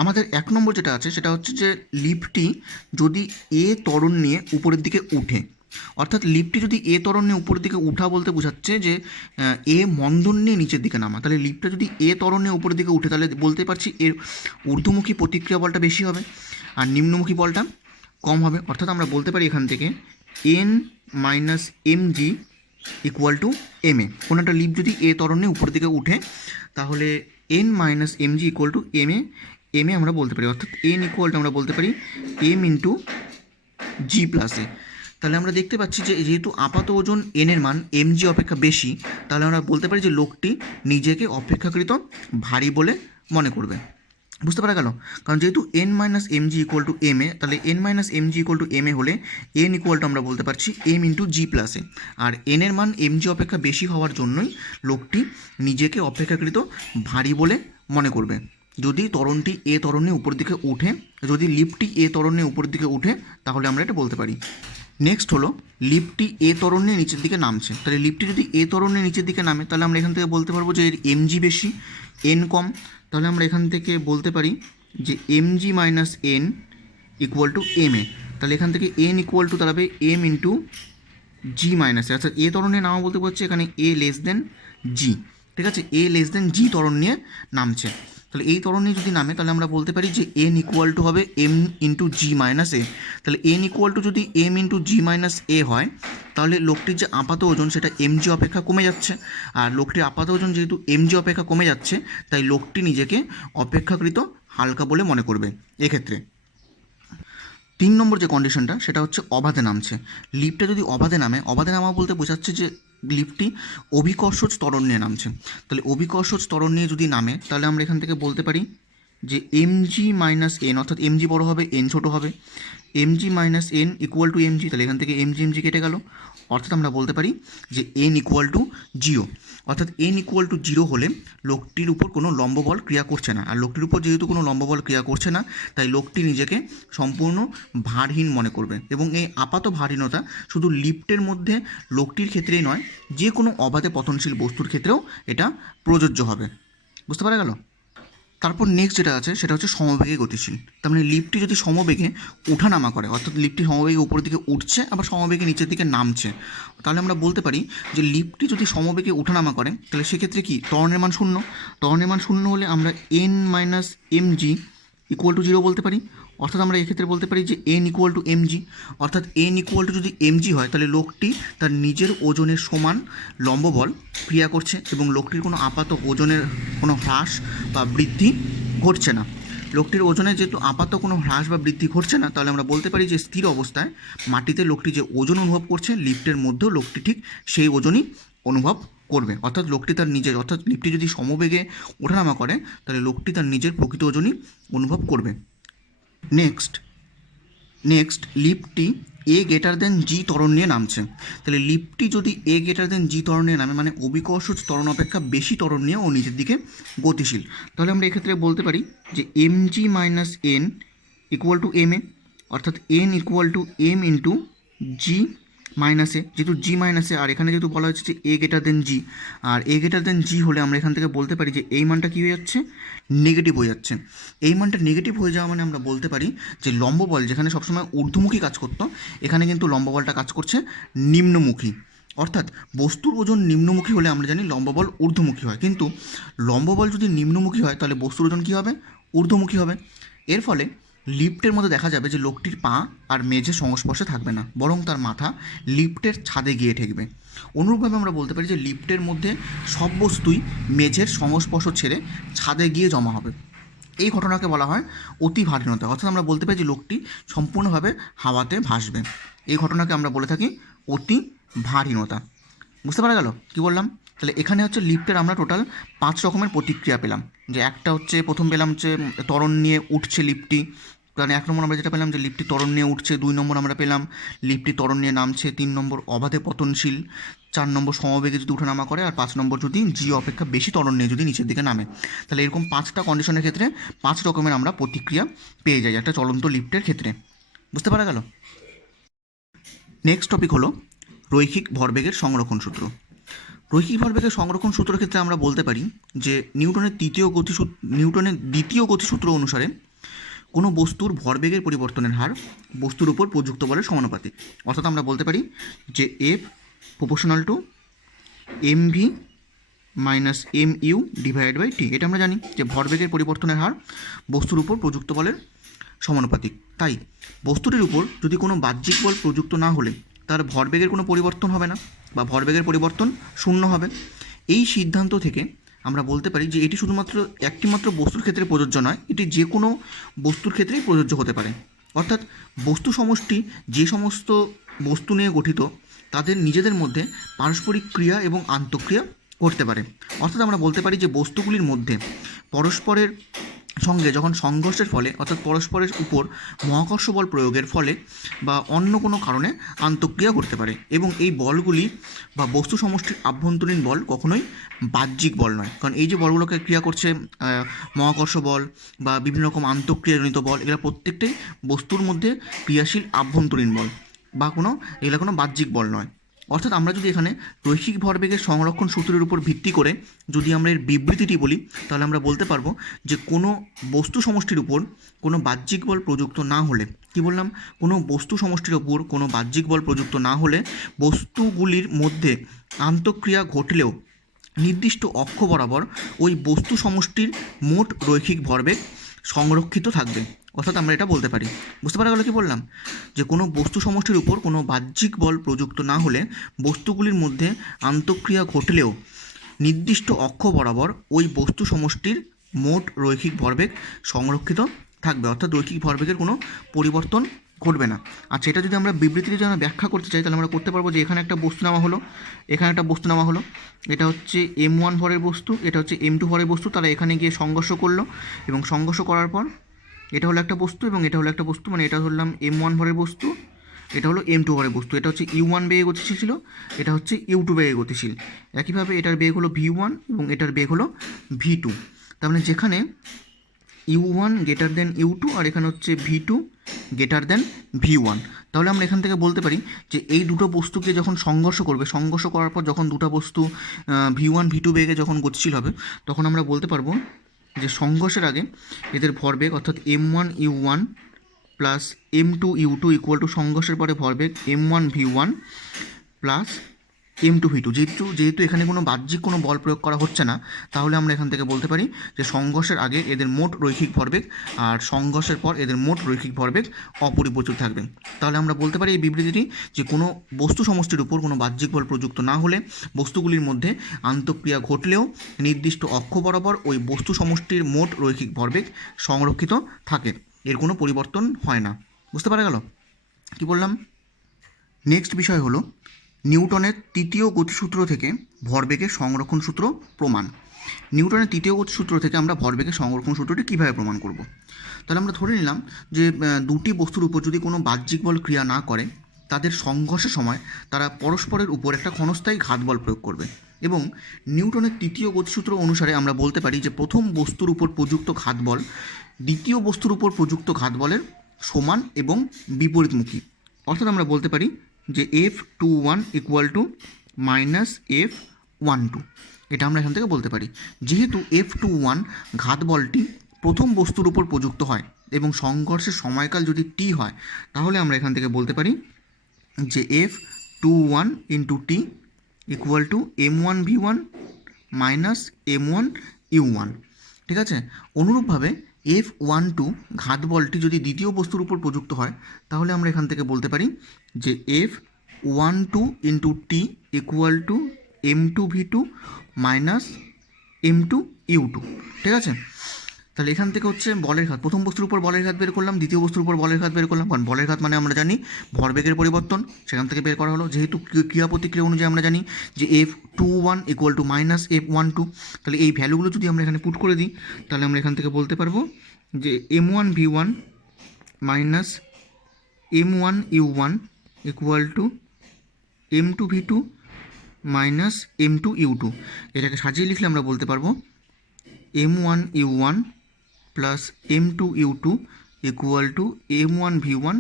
আমাদের 1 নম্বর যেটা আছে সেটা হচ্ছে যে লিফটটি যদি এ ত্বরণ নিয়ে উপরের দিকে উঠে, অর্থাৎ লিফটটি যদি এ ত্বরণ নিয়ে উপরের দিকে উঠা বলতে বোঝাচ্ছে যে এ মন্দন নিয়ে নিচের দিকে নামা। তাহলে লিফটটা যদি এ ত্বরণ নিয়ে উপরের দিকে উঠে তাহলে বলতে পারছি এর ঊর্ধ্বমুখী প্রতিক্রিয়া বলটা বেশি হবে আর নিম্নমুখী বলটা কম হবে। অর্থাৎ আমরা বলতে পারি এখান থেকে N minus M G equal to M A. কোনো একটা লিফট যদি এ ত্বরণ নিয়ে উপরের দিকে উঠে তাহলে N minus M G equal to M A আমরা বলতে পারি, অর্থাৎ এন ইকুয়াল টু আমরা বলতে পারি এম ইন্টু জি প্লাস এ। তাহলে আমরা দেখতে পাচ্ছি যে যেহেতু আপাত ওজন এনের মান এমজি অপেক্ষা বেশি, তাহলে আমরা বলতে পারি যে লোকটি নিজেকে অপেক্ষাকৃত ভারী বলে মনে করবে। বুঝতে পারা গেল? কারণ যেহেতু N minus M G equal to M A, তাহলে N minus M G equal to M A হলে এন ইকুয়াল টু আমরা বলতে পারছি M into G plus A. আর এনের মান এমজি অপেক্ষা বেশি হওয়ার জন্যই লোকটি নিজেকে অপেক্ষাকৃত ভারী বলে মনে করবে। যদি ত্বরণটি এ ত্বরণে উপর দিকে উঠে, যদি লিফটটি এ ত্বরণে উপর দিকে উঠে তাহলে আমরা এটা বলতে পারি। নেক্সট হলো লিফটটি এ ত্বরণে নিচের দিকে নামছে। তাহলে লিফটটি যদি এ ত্বরণে নিচের দিকে নামে তাহলে আমরা এখান থেকে বলতে পারবো যে এর এমজি বেশি, এন কম। তাহলে আমরা এখান থেকে বলতে পারি যে M G minus N equal to M A. তাহলে এখান থেকে এন ইকুয়াল টু দাঁড়াবে M into G minus A. অর্থাৎ এ ত্বরণে নামা বলতে পারছি এখানে এ লেস দেন জি, ঠিক আছে? এ লেস দেন জি ত্বরণ নিয়ে নামছে। তাহলে এই ত্বরণ নিয়ে যদি নামে তাহলে আমরা বলতে পারি যে এন ইকুয়াল টু হবে এম ইন্টু জি মাইনাস এ। তাহলে এন ইকুয়াল টু যদি এম ইন্টু জি মাইনাস এ হয় তাহলে লোকটির যে আপাত ওজন সেটা এমজি অপেক্ষা কমে যাচ্ছে, আর লোকটির আপাত ওজন যেহেতু এমজি অপেক্ষা কমে যাচ্ছে তাই লোকটি নিজেকে অপেক্ষাকৃত হালকা বলে মনে করবে এক্ষেত্রে। 3 নম্বর যে কন্ডিশনটা সেটা হচ্ছে অবাধে নামছে। লিফটে যদি অবাধে নামে, অবাধে নামা বলতে বোঝাচ্ছে যে লিফটটি অভিকর্ষজ ত্বরণ নিয়ে নামছে। তাহলে অভিকর্ষজ ত্বরণ নিয়ে যদি নামে তাহলে আমরা এখান থেকে বলতে পারি যে এমজি মাইনাস এন, অর্থাৎ এমজি বড় হবে এন ছোটো হবে, MG minus N equal two MG. তাহলে এখান থেকে এমজি কেটে গেল, অর্থাৎ আমরা বলতে পারি যে এন ইকুয়াল টু জিরো। অর্থাৎ এন ইকুয়াল টু জিরো হলে লোকটির উপর কোনো লম্ব বল ক্রিয়া করছে না, আর লোকটির উপর যেহেতু কোনো লম্ব বল ক্রিয়া করছে না তাই লোকটি নিজেকে সম্পূর্ণ ভারহীন মনে করবে। এবং এই আপাত ভারহীনতা শুধু লিফটের মধ্যে লোকটির ক্ষেত্রেই নয়, যে কোনো অবাধে পতনশীল বস্তুর ক্ষেত্রেও এটা প্রযোজ্য হবে। বুঝতে পারা গেল? তারপর নেক্সট যেটা আছে সেটা হচ্ছে সমবেগে গতিশীল। তার মানে লিফটটি যদি সমবেগে ওঠানামা করে, অর্থাৎ লিফটটি সমবেগে উপরের দিকে উঠছে আবার সমবেগে নিচের দিকে নামছে, তাহলে আমরা বলতে পারি যে লিফটটি যদি সমবেগে ওঠানামা করে তাহলে সেক্ষেত্রে কি ত্বরণের মান শূন্য। ত্বরণের মান শূন্য হলে আমরা N minus M G equal two zero বলতে পারি। অর্থাৎ আমরা এক্ষেত্রে বলতে পারি যে এন ইকুয়াল টু এমজি। অর্থাৎ এন ইকুয়াল টু যদি এমজি হয় তাহলে লোকটি তার নিজের ওজনের সমান লম্ব বল ক্রিয়া করছে এবং লোকটির কোনো আপাত ওজনের কোনো হ্রাস বা বৃদ্ধি ঘটছে না। লোকটির ওজনে যেহেতু আপাত কোনো হ্রাস বা বৃদ্ধি ঘটছে না তাহলে আমরা বলতে পারি যে স্থির অবস্থায় মাটিতে লোকটি যে ওজন অনুভব করছে লিফটের মধ্যেও লোকটি ঠিক সেই ওজনই অনুভব করবে। অর্থাৎ লোকটি তার নিজের, অর্থাৎ লিফটটি যদি সমবেগে ওঠানামা করে তাহলে লোকটি তার নিজের প্রকৃত ওজনই অনুভব করবে। নেক্সট লিফটটি এ গ্রেটার দেন জি ত্বরণ নিয়ে নামছে। তাহলে লিফটটি যদি এ গ্রেটার দেন জি ত্বরণ নিয়ে নামে মানে অভিকর্ষজ ত্বরণ অপেক্ষা বেশি ত্বরণ নিয়ে ও নিচের দিকে গতিশীল, তাহলে আমরা এক্ষেত্রে বলতে পারি যে M G minus N equal to M A. অর্থাৎ N equal to M into G minus A. যেহেতু জি মাইনাস এ আর এখানে যেহেতু বলা হচ্ছে যে এ গ্রেটার দেন জি, আর এ গ্রেটার দেন জি হলে আমরা এখান থেকে বলতে পারি যে এই মানটা কী হয়ে যাচ্ছে, নেগেটিভ হয়ে যাচ্ছে। এই মানটা নেগেটিভ হয়ে যাওয়া মানে আমরা বলতে পারি যে লম্ব বল যেখানে সবসময় ঊর্ধ্বমুখী কাজ করতো এখানে কিন্তু লম্ব বলটা কাজ করছে নিম্নমুখী। অর্থাৎ বস্তুর ওজন নিম্নমুখী হলে আমরা জানি লম্ব বল ঊর্ধ্বমুখী হয়, কিন্তু লম্ব বল যদি নিম্নমুখী হয় তাহলে বস্তুর ওজন কী হবে, ঊর্ধ্বমুখী হবে। এর ফলে লিফটের মধ্যে দেখা যাবে যে লোকটির পা আর মেঝে সংস্পর্শে থাকবে না, বরং তার মাথা লিফটের ছাদে গিয়ে ঠেকবে। অনুরূপভাবে আমরা বলতে পারি যে লিফটের মধ্যে সব বস্তুই মেঝের সংস্পর্শ ছেড়ে ছাদে গিয়ে জমা হবে। এই ঘটনাকে বলা হয় অতি ভারীণতা, অর্থাৎ আমরা বলতে পারি যে লোকটি সম্পূর্ণভাবে হাওয়াতে ভাসবে। এই ঘটনাকে আমরা বলে থাকি অতি ভারীণতা। বুঝতে পারা গেল কী বললাম? তাহলে এখানে হচ্ছে লিফটের আমরা টোটাল 5 রকমের প্রতিক্রিয়া পেলাম। যে একটা হচ্ছে প্রথম পেলাম হচ্ছে ত্বরণ নিয়ে উঠছে লিফটটি, কারণ 1 নম্বর আমরা যেটা পেলাম যে লিফটটি ত্বরণ নিয়ে উঠছে, 2 নম্বর আমরা পেলাম লিফটটি ত্বরণ নিয়ে নামছে, 3 নম্বর অবাধে পতনশীল, 4 নম্বর সমবেগে যদি উঠানামা করে, আর 5 নম্বর যদি জি অপেক্ষা বেশি ত্বরণ নিয়ে যদি নিচের দিকে নামে। তাহলে এরকম 5টা কন্ডিশনের ক্ষেত্রে 5 রকমের আমরা প্রতিক্রিয়া পেয়ে যাই একটা চলন্ত লিফটের ক্ষেত্রে। বুঝতে পারা গেল? নেক্সট টপিক হলো রৈখিক ভরবেগের সংরক্ষণ সূত্র। রৈখিক ভরবেগের সংরক্ষণ সূত্রের ক্ষেত্রে আমরা বলতে পারি যে নিউটনের দ্বিতীয় গতিসূত্র অনুসারে কোনো বস্তুর ভরবেগের পরিবর্তনের হার বস্তুর উপর প্রযুক্ত বলের সমানুপাতিক। অর্থাৎ আমরা বলতে পারি যে F proportional to M V minus M U divide by T. এটা আমরা জানি যে ভরবেগের পরিবর্তনের হার বস্তুর উপর প্রযুক্ত বলের সমানুপাতিক। তাই বস্তুটির উপর যদি কোনো বাহ্যিক বল প্রযুক্ত না হলে তার ভরবেগের কোনো পরিবর্তন হবে না, বা ভরবেগের পরিবর্তন শূন্য হবে। এই সিদ্ধান্ত থেকে আমরা বলতে পারি যে এটি শুধুমাত্র একটিমাত্র বস্তুর ক্ষেত্রে প্রযোজ্য নয়, এটি যে কোনো বস্তুর ক্ষেত্রেই প্রযোজ্য হতে পারে। অর্থাৎ বস্তু সমষ্টি যে সমস্ত বস্তু নিয়ে গঠিত তাদের নিজেদের মধ্যে পারস্পরিক ক্রিয়া এবং আন্তঃক্রিয়া করতে পারে। অর্থাৎ আমরা বলতে পারি যে বস্তুগুলির মধ্যে পরস্পরের সঙ্গে যখন সংঘর্ষের ফলে, অর্থাৎ পরস্পরের উপর মহাকর্ষ বল প্রয়োগের ফলে বা অন্য কোনো কারণে আন্তঃক্রিয়া করতে পারে, এবং এই বলগুলি বা বস্তু সমষ্টির আভ্যন্তরীণ বল কখনোই বাহ্যিক বল নয়। কারণ এই যে বলগুলোকে ক্রিয়া করছে মহাকর্ষ বল বা বিভিন্ন রকম আন্তঃক্রিয়াজনিত বল, এগুলো প্রত্যেকটাই বস্তুর মধ্যে ক্রিয়াশীল আভ্যন্তরীণ বল, বা এগুলো কোনো বাহ্যিক বল নয়। অর্থাৎ আমরা যদি এখানে রৈখিক ভরবেগের সংরক্ষণ সূত্রের উপর ভিত্তি করে যদি আমরা এর বিবৃতিটি বলি, তাহলে আমরা বলতে পারবো যে কোনো বস্তু সমষ্টির উপর কোনো বাহ্যিক বল প্রযুক্ত না হলে, কি বললাম, কোনো বস্তু সমষ্টির উপর কোনো বাহ্যিক বল প্রযুক্ত না হলে বস্তুগুলির মধ্যে আন্তঃক্রিয়া ঘটলেও নির্দিষ্ট অক্ষ বরাবর ওই বস্তু সমষ্টির মোট রৈখিক ভরবেগ সংরক্ষিত থাকবে। অর্থাৎ আমরা এটা বলতে পারি, বুঝতে পারা গেল কি বললাম, যে কোনো বস্তু সমষ্টির উপর কোনো বাহ্যিক বল প্রযুক্ত না হলে বস্তুগুলির মধ্যে আন্তঃক্রিয়া ঘটলেও নির্দিষ্ট অক্ষ বরাবর ওই বস্তু সমষ্টির মোট রৈখিক ভরবেগ সংরক্ষিত থাকবে। অর্থাৎ রৈখিক ভরবেগের কোনো পরিবর্তন ঘটবে না। আচ্ছা, এটা যদি আমরা বিবৃতিটি যদি আমরা ব্যাখ্যা করতে চাই, তাহলে আমরা করতে পারবো যে এখানে একটা বস্তু নেওয়া হলো, এখানে একটা বস্তু নেওয়া হলো, এটা হচ্ছে M1 ভরের বস্তু, এটা হচ্ছে M2 ভরের বস্তু, তারা এখানে গিয়ে সংঘর্ষ করলো, এবং সংঘর্ষ করার পর এটা হলো একটা বস্তু এবং এটা হলো একটা বস্তু, মানে এটা ধরলাম M1 ভরের বস্তু, এটা হলো M2 ভরের বস্তু। এটা হচ্ছে U1 বেগে গতিশীল ছিল, এটা হচ্ছে U2 বেগে গতিশীল। একইভাবে এটার বেগ হলো V1 এবং এটার বেগ হলো V2। তার মানে যেখানে U1 গ্রেটার দেন U2 আর এখানে হচ্ছে V2 গ্রেটার দেন V1, তাহলে আমরা এখান থেকে বলতে পারি যে এই দুটো বস্তুকে যখন সংঘর্ষ করবে, সংঘর্ষ করার পর যখন দুটো বস্তু V1 V2 বেগে যখন গতিশীল হবে, তখন আমরা বলতে পারবো যে সংঘর্ষের আগে এদের ভরবেগ অর্থাৎ M1 U1 plus M2 U2 equal to সংঘর্ষের পরে ভরবেগ M1 V1 plus M2 V2। যেহেতু এখানে কোনো বাহ্যিক কোনো বল প্রয়োগ করা হচ্ছে না, তাহলে আমরা এখান থেকে বলতে পারি যে সংঘর্ষের আগে এদের মোট রৈখিক ভরবেগ আর সংঘর্ষের পর এদের মোট রৈখিক ভরবেগ অপরিবর্তিত থাকবে। তাহলে আমরা বলতে পারি এই বিবৃতিটি যে কোনো বস্তু সমষ্টির উপর কোনো বাহ্যিক বল প্রযুক্ত না হলে বস্তুগুলির মধ্যে আন্তঃক্রিয়া ঘটলেও নির্দিষ্ট অক্ষ বরাবর ওই বস্তু সমষ্টির মোট রৈখিক ভরবেগ সংরক্ষিত থাকে, এর কোনো পরিবর্তন হয় না। বুঝতে পারা গেল কি বললাম? নেক্সট বিষয় হলো নিউটনের তৃতীয় গতিসূত্র থেকে ভরবেগের সংরক্ষণ সূত্র প্রমাণ। নিউটনের তৃতীয় গতিসূত্র থেকে আমরা ভরবেগের সংরক্ষণ সূত্রটি কীভাবে প্রমাণ করব? তাহলে আমরা ধরে নিলাম যে দুটি বস্তুর উপর যদি কোনো বাহ্যিক বল ক্রিয়া না করে, তাদের সংঘর্ষের সময় তারা পরস্পরের উপর একটা ক্ষণস্থায়ী ঘাত বল প্রয়োগ করবে, এবং নিউটনের তৃতীয় গতিসূত্র অনুসারে আমরা বলতে পারি যে প্রথম বস্তুর উপর প্রযুক্ত ঘাত বল দ্বিতীয় বস্তুর উপর প্রযুক্ত ঘাত বলের সমান এবং বিপরীতমুখী। অর্থাৎ আমরা বলতে পারি যে F21 equal to minus F12, এটা আমরা এখান থেকে বলতে পারি। যেহেতু F21 ঘাত বলটি প্রথম বস্তুর উপর প্রযুক্ত হয় এবং সংঘর্ষের সময়কাল যদি T হয়, তাহলে আমরা এখান থেকে বলতে পারি যে F21 into T equal to M1 V1 minus M1 U1। ঠিক আছে, অনুরূপভাবে F12 ঘাত বলটি যদি দ্বিতীয় বস্তুর উপর প্রযুক্ত হয়, তাহলে আমরা এখান থেকে বলতে পারি যে F12 into T equal two M2 V2 minus M2 U2। ঠিক আছে, তাহলে এখান থেকে হচ্ছে বলের ঘাত, প্রথম বস্তুর উপর বলের ঘাত বের করলাম, দ্বিতীয় বস্তুর উপর বলের ঘাত বের করলাম, কারণ বলের ঘাত মানে আমরা জানি ভরবেগের পরিবর্তন, সেখান থেকে বের করা হলো। যেহেতু ক্রিয়া প্রতিক্রিয়া অনুযায়ী আমরা জানি যে F21 equal to minus F12, তাহলে এই ভ্যালুগুলো যদি আমরা এখানে পুট করে দিই তাহলে আমরা এখান থেকে বলতে পারবো যে M1V1 minus M1U1 equal to M2V2 minus M2U2। এটাকে সাজিয়ে লিখলে আমরা বলতে পারবো M1U1 plus M2U2 equal to M1V1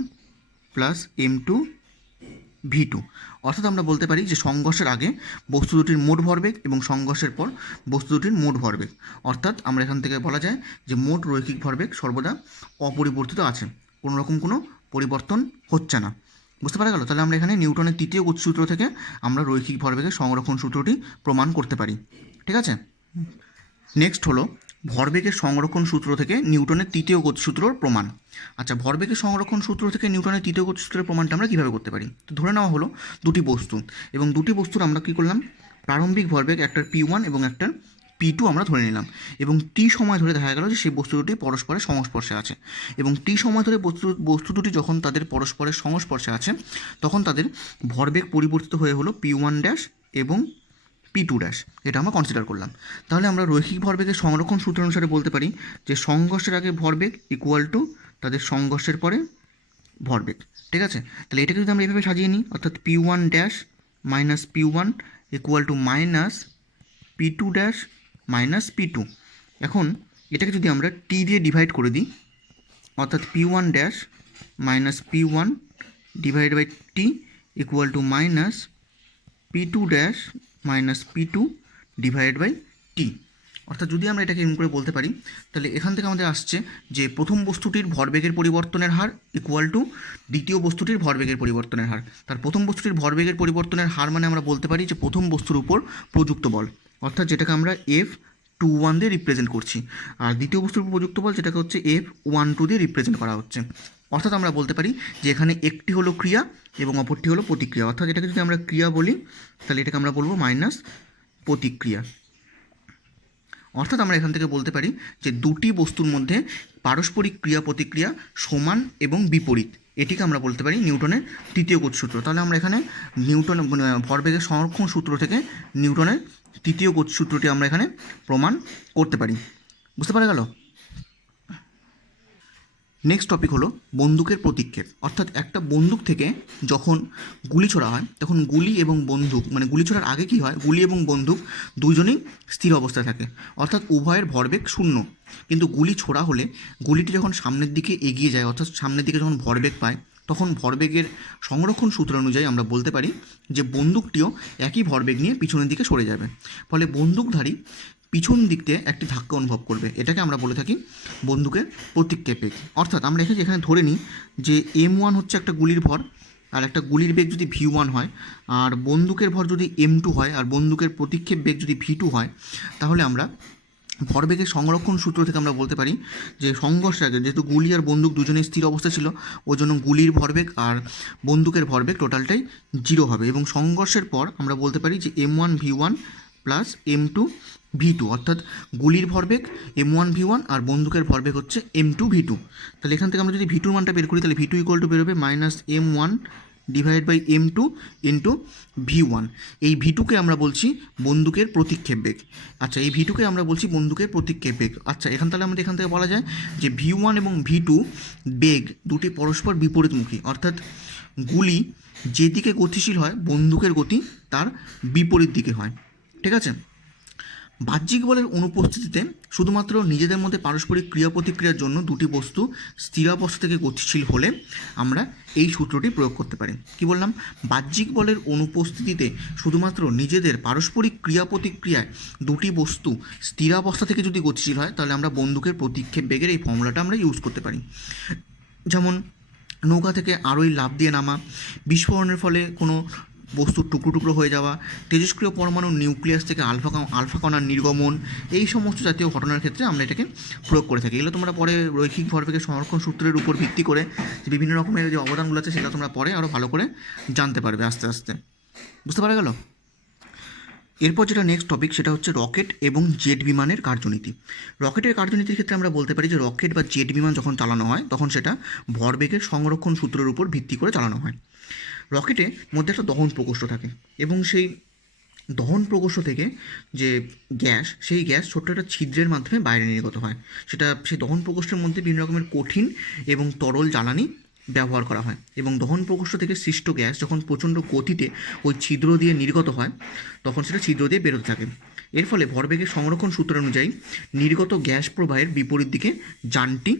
plus M2V2। অর্থাৎ আমরা বলতে পারি যে সংঘর্ষের আগে বস্তু দুটির মোট ভরবেগ এবং সংঘর্ষের পর বস্তু দুটির মোট ভরবেগ, অর্থাৎ আমরা এখান থেকে বলা যায় যে মোট রৈখিক ভরবেগ সর্বদা অপরিবর্তিত আছে, কোনো রকম কোনো পরিবর্তন হচ্ছে না। বুঝতে পারা গেল? তাহলে আমরা এখানে নিউটনের তৃতীয় গতিসূত্র থেকে আমরা রৈখিক ভরবেগের সংরক্ষণ সূত্রটি প্রমাণ করতে পারি। ঠিক আছে, নেক্সট হলো ভরবেগের সংরক্ষণ সূত্র থেকে নিউটনের তৃতীয় গতিসূত্রর প্রমাণ। আচ্ছা, ভরবেগের সংরক্ষণ সূত্র থেকে নিউটনের তৃতীয় গতিসূত্রের প্রমাণটা আমরা কীভাবে করতে পারি? তো ধরে নেওয়া হলো দুটি বস্তু, এবং দুটি বস্তুর আমরা কী করলাম, প্রারম্ভিক ভরবেগ একটার P1 এবং একটার P2 আমরা ধরে নিলাম, এবং টি সময় ধরে দেখা গেল যে সেই বস্তু দুটি পরস্পরের সংস্পর্শে আছে, এবং টি সময় ধরে বস্তু দুটি যখন তাদের পরস্পরের সংস্পর্শে আছে তখন তাদের ভরবেগ পরিবর্তিত হয়ে হলো P1' এবং P2'। এটা আমরা কনসিডার করলাম। তাহলে আমরা রৈখিক ভরবেগের সংরক্ষণ সূত্র অনুসারে বলতে পারি যে সংঘর্ষের আগে ভরবেগ ইকুয়াল টু তাদের সংঘর্ষের পরে ভরবেগ। ঠিক আছে, তাহলে এটাকে যদি আমরা এভাবে সাজিয়ে নিই, অর্থাৎ P1' minus P1 equal to minus P2' minus P2। এখন এটাকে যদি আমরা টি দিয়ে ডিভাইড করে দিই, অর্থাৎ P1' minus P1 divide by T equal to minus P2' minus P2 divide by T. অর্থাৎ যদি আমরা এটাকে এমন করে বলতে পারি তাহলে এখান থেকে আমাদের আসছে যে প্রথম বস্তুটির ভরবেগের পরিবর্তনের হার ইকুয়াল টু দ্বিতীয় বস্তুটির ভরবেগের পরিবর্তনের হার। তার প্রথম বস্তুটির ভরবেগের পরিবর্তনের হার মানে আমরা বলতে পারি যে প্রথম বস্তুর উপর প্রযুক্ত বল, অর্থাৎ যেটাকে আমরা F21 দিয়ে রিপ্রেজেন্ট করছি, আর দ্বিতীয় বস্তুর উপর প্রযুক্ত বল যেটাকে হচ্ছে F12 দিয়ে রিপ্রেজেন্ট করা হচ্ছে। অর্থাৎ আমরা বলতে পারি যে এখানে একটি হলো ক্রিয়া এবং অপরটি হলো প্রতিক্রিয়া, অর্থাৎ এটাকে যদি আমরা ক্রিয়া বলি তাহলে এটাকে আমরা বলবো মাইনাস প্রতিক্রিয়া। অর্থাৎ আমরা এখান থেকে বলতে পারি যে দুটি বস্তুর মধ্যে পারস্পরিক ক্রিয়া প্রতিক্রিয়া সমান এবং বিপরীত, এটিকে আমরা বলতে পারি নিউটনের তৃতীয় গতিসূত্র। তাহলে আমরা এখানে নিউটনের ভরবেগের সংরক্ষণ সূত্র থেকে নিউটনের তৃতীয় গতিসূত্রটি আমরা এখানে প্রমাণ করতে পারি। বুঝতে পারা গেল? নেক্সট টপিক হলো বন্দুকের প্রতিক্ষেপ। অর্থাৎ একটা বন্দুক থেকে যখন গুলি ছোড়া হয় তখন গুলি এবং বন্দুক, মানে গুলি ছোড়ার আগে কী হয়, গুলি এবং বন্দুক দুজনেই স্থির অবস্থায় থাকে, অর্থাৎ উভয়ের ভরবেগ শূন্য। কিন্তু গুলি ছোড়া হলে গুলিটি যখন সামনের দিকে এগিয়ে যায়, অর্থাৎ সামনের দিকে যখন ভরবেগ পায়, তখন ভরবেগের সংরক্ষণ সূত্র অনুযায়ী আমরা বলতে পারি যে বন্দুকটিও একই ভরবেগ নিয়ে পিছনের দিকে সরে যাবে, ফলে বন্দুকধারী পিছন দিক থেকে একটি ধাক্কা অনুভব করবে। এটাকে আমরা বলে থাকি বন্দুকের প্রতিক্ষেপ বেগ। অর্থাৎ আমরা এখানে ধরে নিই যে M1 হচ্ছে একটা গুলির ভর, আর একটা গুলির বেগ যদি V1 হয়, আর বন্দুকের ভর যদি M2 হয়, আর বন্দুকের প্রতিক্ষেপ বেগ যদি V2 হয়, তাহলে আমরা ভরবেগের সংরক্ষণ সূত্র থেকে আমরা বলতে পারি যে সংঘর্ষের আগে যেহেতু গুলি আর বন্দুক দুজনেই স্থির অবস্থা ছিল, ওই জন্য গুলির ভরবেগ আর বন্দুকের ভরবেগ টোটালটাই 0 হবে, এবং সংঘর্ষের পর আমরা বলতে পারি যে M1V1 প্লাস M2V2, অর্থাৎ গুলির ভরবেগ M1V1 আর বন্দুকের ভরবেগ হচ্ছে M2V2। তাহলে এখান থেকে আমরা যদি V2 মানটা বের করি তাহলে V2 ইকুয়াল টু বেরোবে minus M1 divide by M2 into V1। এই V2কে আমরা বলছি বন্দুকের প্রতিক্ষেপ বেগ। আচ্ছা, এই V2কে আমরা বলছি বন্দুকের প্রতিক্ষেপ বেগ। আচ্ছা, তাহলে আমাদের এখান থেকে বলা যায় যে V1 এবং V2 বেগ দুটি পরস্পর বিপরীতমুখী, অর্থাৎ গুলি যেদিকে গতিশীল হয় বন্দুকের গতি তার বিপরীত দিকে হয়। ঠিক আছে, বাহ্যিক বলের অনুপস্থিতিতে শুধুমাত্র নিজেদের মধ্যে পারস্পরিক ক্রিয়া প্রতিক্রিয়ার জন্য দুটি বস্তু স্থিরাবস্থা থেকে গতিশীল হলে আমরা এই সূত্রটি প্রয়োগ করতে পারি। কি বললাম? বাহ্যিক বলের অনুপস্থিতিতে শুধুমাত্র নিজেদের পারস্পরিক ক্রিয়া প্রতিক্রিয়ায় দুটি বস্তু স্থিরাবস্থা থেকে যদি গতিশীল হয় তাহলে আমরা বন্দুকের প্রতিক্ষেপ বেগের এই ফর্মুলাটা আমরা ইউজ করতে পারি। যেমন নৌকা থেকে আরোই লাফ দিয়ে নামা, বিস্ফোরণের ফলে কোনো বস্তুর টুকরো টুকরো হয়ে যাওয়া, তেজস্ক্রিয় পরমাণুর নিউক্লিয়াস থেকে আলফা কণার নির্গমন, এই সমস্ত জাতীয় ঘটনার ক্ষেত্রে আমরা এটাকে প্রয়োগ করে থাকি। এগুলো তোমরা পরে রৈখিক ভরবেগের সংরক্ষণ সূত্রের উপর ভিত্তি করে যে বিভিন্ন রকমের যে অবদানগুলো আছে সেটা তোমরা পরে আরও ভালো করে জানতে পারবে আস্তে আস্তে। বুঝতে পারা গেল? এরপর যেটা নেক্সট টপিক সেটা হচ্ছে রকেট এবং জেট বিমানের কার্যনীতি। রকেটের কার্যনীতির ক্ষেত্রে আমরা বলতে পারি যে রকেট বা জেট বিমান যখন চালানো হয় তখন সেটা ভরবেগের সংরক্ষণ সূত্রের উপর ভিত্তি করে চালানো হয়। রকেটের মধ্যে একটা দহন প্রকোষ্ঠ থাকে এবং সেই দহন প্রকোষ্ঠ থেকে যে গ্যাস, সেই গ্যাস ছোট্ট একটা ছিদ্রের মাধ্যমে বাইরে নির্গত হয়। সেটা সেই দহন প্রকোষ্ঠের মধ্যে বিভিন্ন রকমের কঠিন এবং তরল জ্বালানি ব্যবহার করা হয় এবং দহন প্রকোষ্ঠ থেকে সৃষ্ট গ্যাস যখন প্রচণ্ড গতিতে ওই ছিদ্র দিয়ে নির্গত হয় তখন সেটা ছিদ্র দিয়ে বেরোতে থাকে। এর ফলে ভরবেগের সংরক্ষণ সূত্র অনুযায়ী নির্গত গ্যাস প্রবাহের বিপরীত দিকে যানটি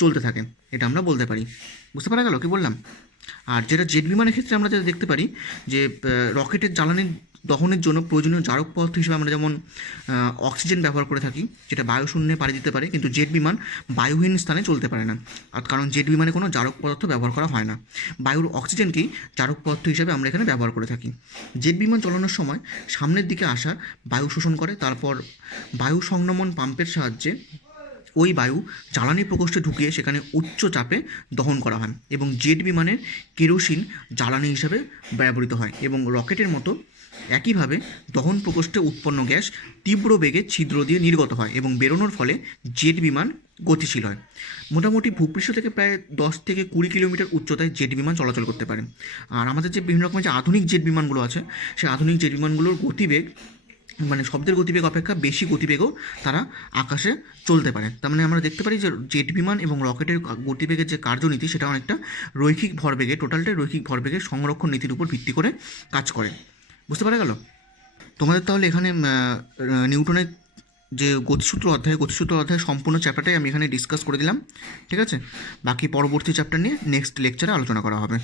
চলতে থাকে, এটা আমরা বলতে পারি। বুঝতে পারা গেল কি বললাম? আর যেটা জেট বিমানের ক্ষেত্রে আমরা যেটা দেখতে পারি যে রকেটের জ্বালানি দহনের জন্য প্রয়োজনীয় জারক পদার্থ হিসেবে আমরা যেমন অক্সিজেন ব্যবহার করে থাকি, যেটা বায়ুশূন্যে পাড়ি দিতে পারে, কিন্তু জেট বিমান বায়ুহীন স্থানে চলতে পারে না। আর কারণ জেট বিমানে কোনো জারক পদার্থ ব্যবহার করা হয় না, বায়ুর অক্সিজেনকেই জারক পদার্থ হিসেবে আমরা এখানে ব্যবহার করে থাকি। জেট বিমান চালানোর সময় সামনের দিকে আসা বায়ু শোষণ করে, তারপর বায়ু সংনমন পাম্পের সাহায্যে ওই বায়ু জ্বালানি প্রকোষ্ঠে ঢুকিয়ে সেখানে উচ্চ চাপে দহন করা হয় এবং জেট বিমানের কেরোসিন জ্বালানি হিসাবে ব্যবহৃত হয় এবং রকেটের মতো একইভাবে দহন প্রকোষ্ঠে উৎপন্ন গ্যাস তীব্র বেগে ছিদ্র দিয়ে নির্গত হয় এবং বেরোনোর ফলে জেট বিমান গতিশীল হয়। মোটামুটি ভূপৃষ্ঠ থেকে প্রায় 10 থেকে 20 কিলোমিটার উচ্চতায় জেট বিমান চলাচল করতে পারে। আর আমাদের যে বিভিন্ন রকমের যে আধুনিক জেট বিমানগুলো আছে, সেই আধুনিক জেট বিমানগুলোর গতিবেগ মানে শব্দের গতিবেগ অপেক্ষা বেশি গতিবেগও তারা আকাশে চলতে পারে। তার মানে আমরা দেখতে পারি যে জেট বিমান এবং রকেটের গতিবেগের যে কার্যনীতি সেটা অনেকটা রৈখিক ভরবেগে, টোটালটাই রৈখিক ভরবেগের সংরক্ষণ নীতির উপর ভিত্তি করে কাজ করে। বুঝতে পারা গেল? তোমাদের তাহলে এখানে নিউটনের যে গতিসূত্র অধ্যায়ের সম্পূর্ণ চ্যাপ্টারটাই আমি এখানে ডিসকাস করে দিলাম। ঠিক আছে, বাকি পরবর্তী চ্যাপ্টার নিয়ে নেক্সট লেকচারে আলোচনা করা হবে।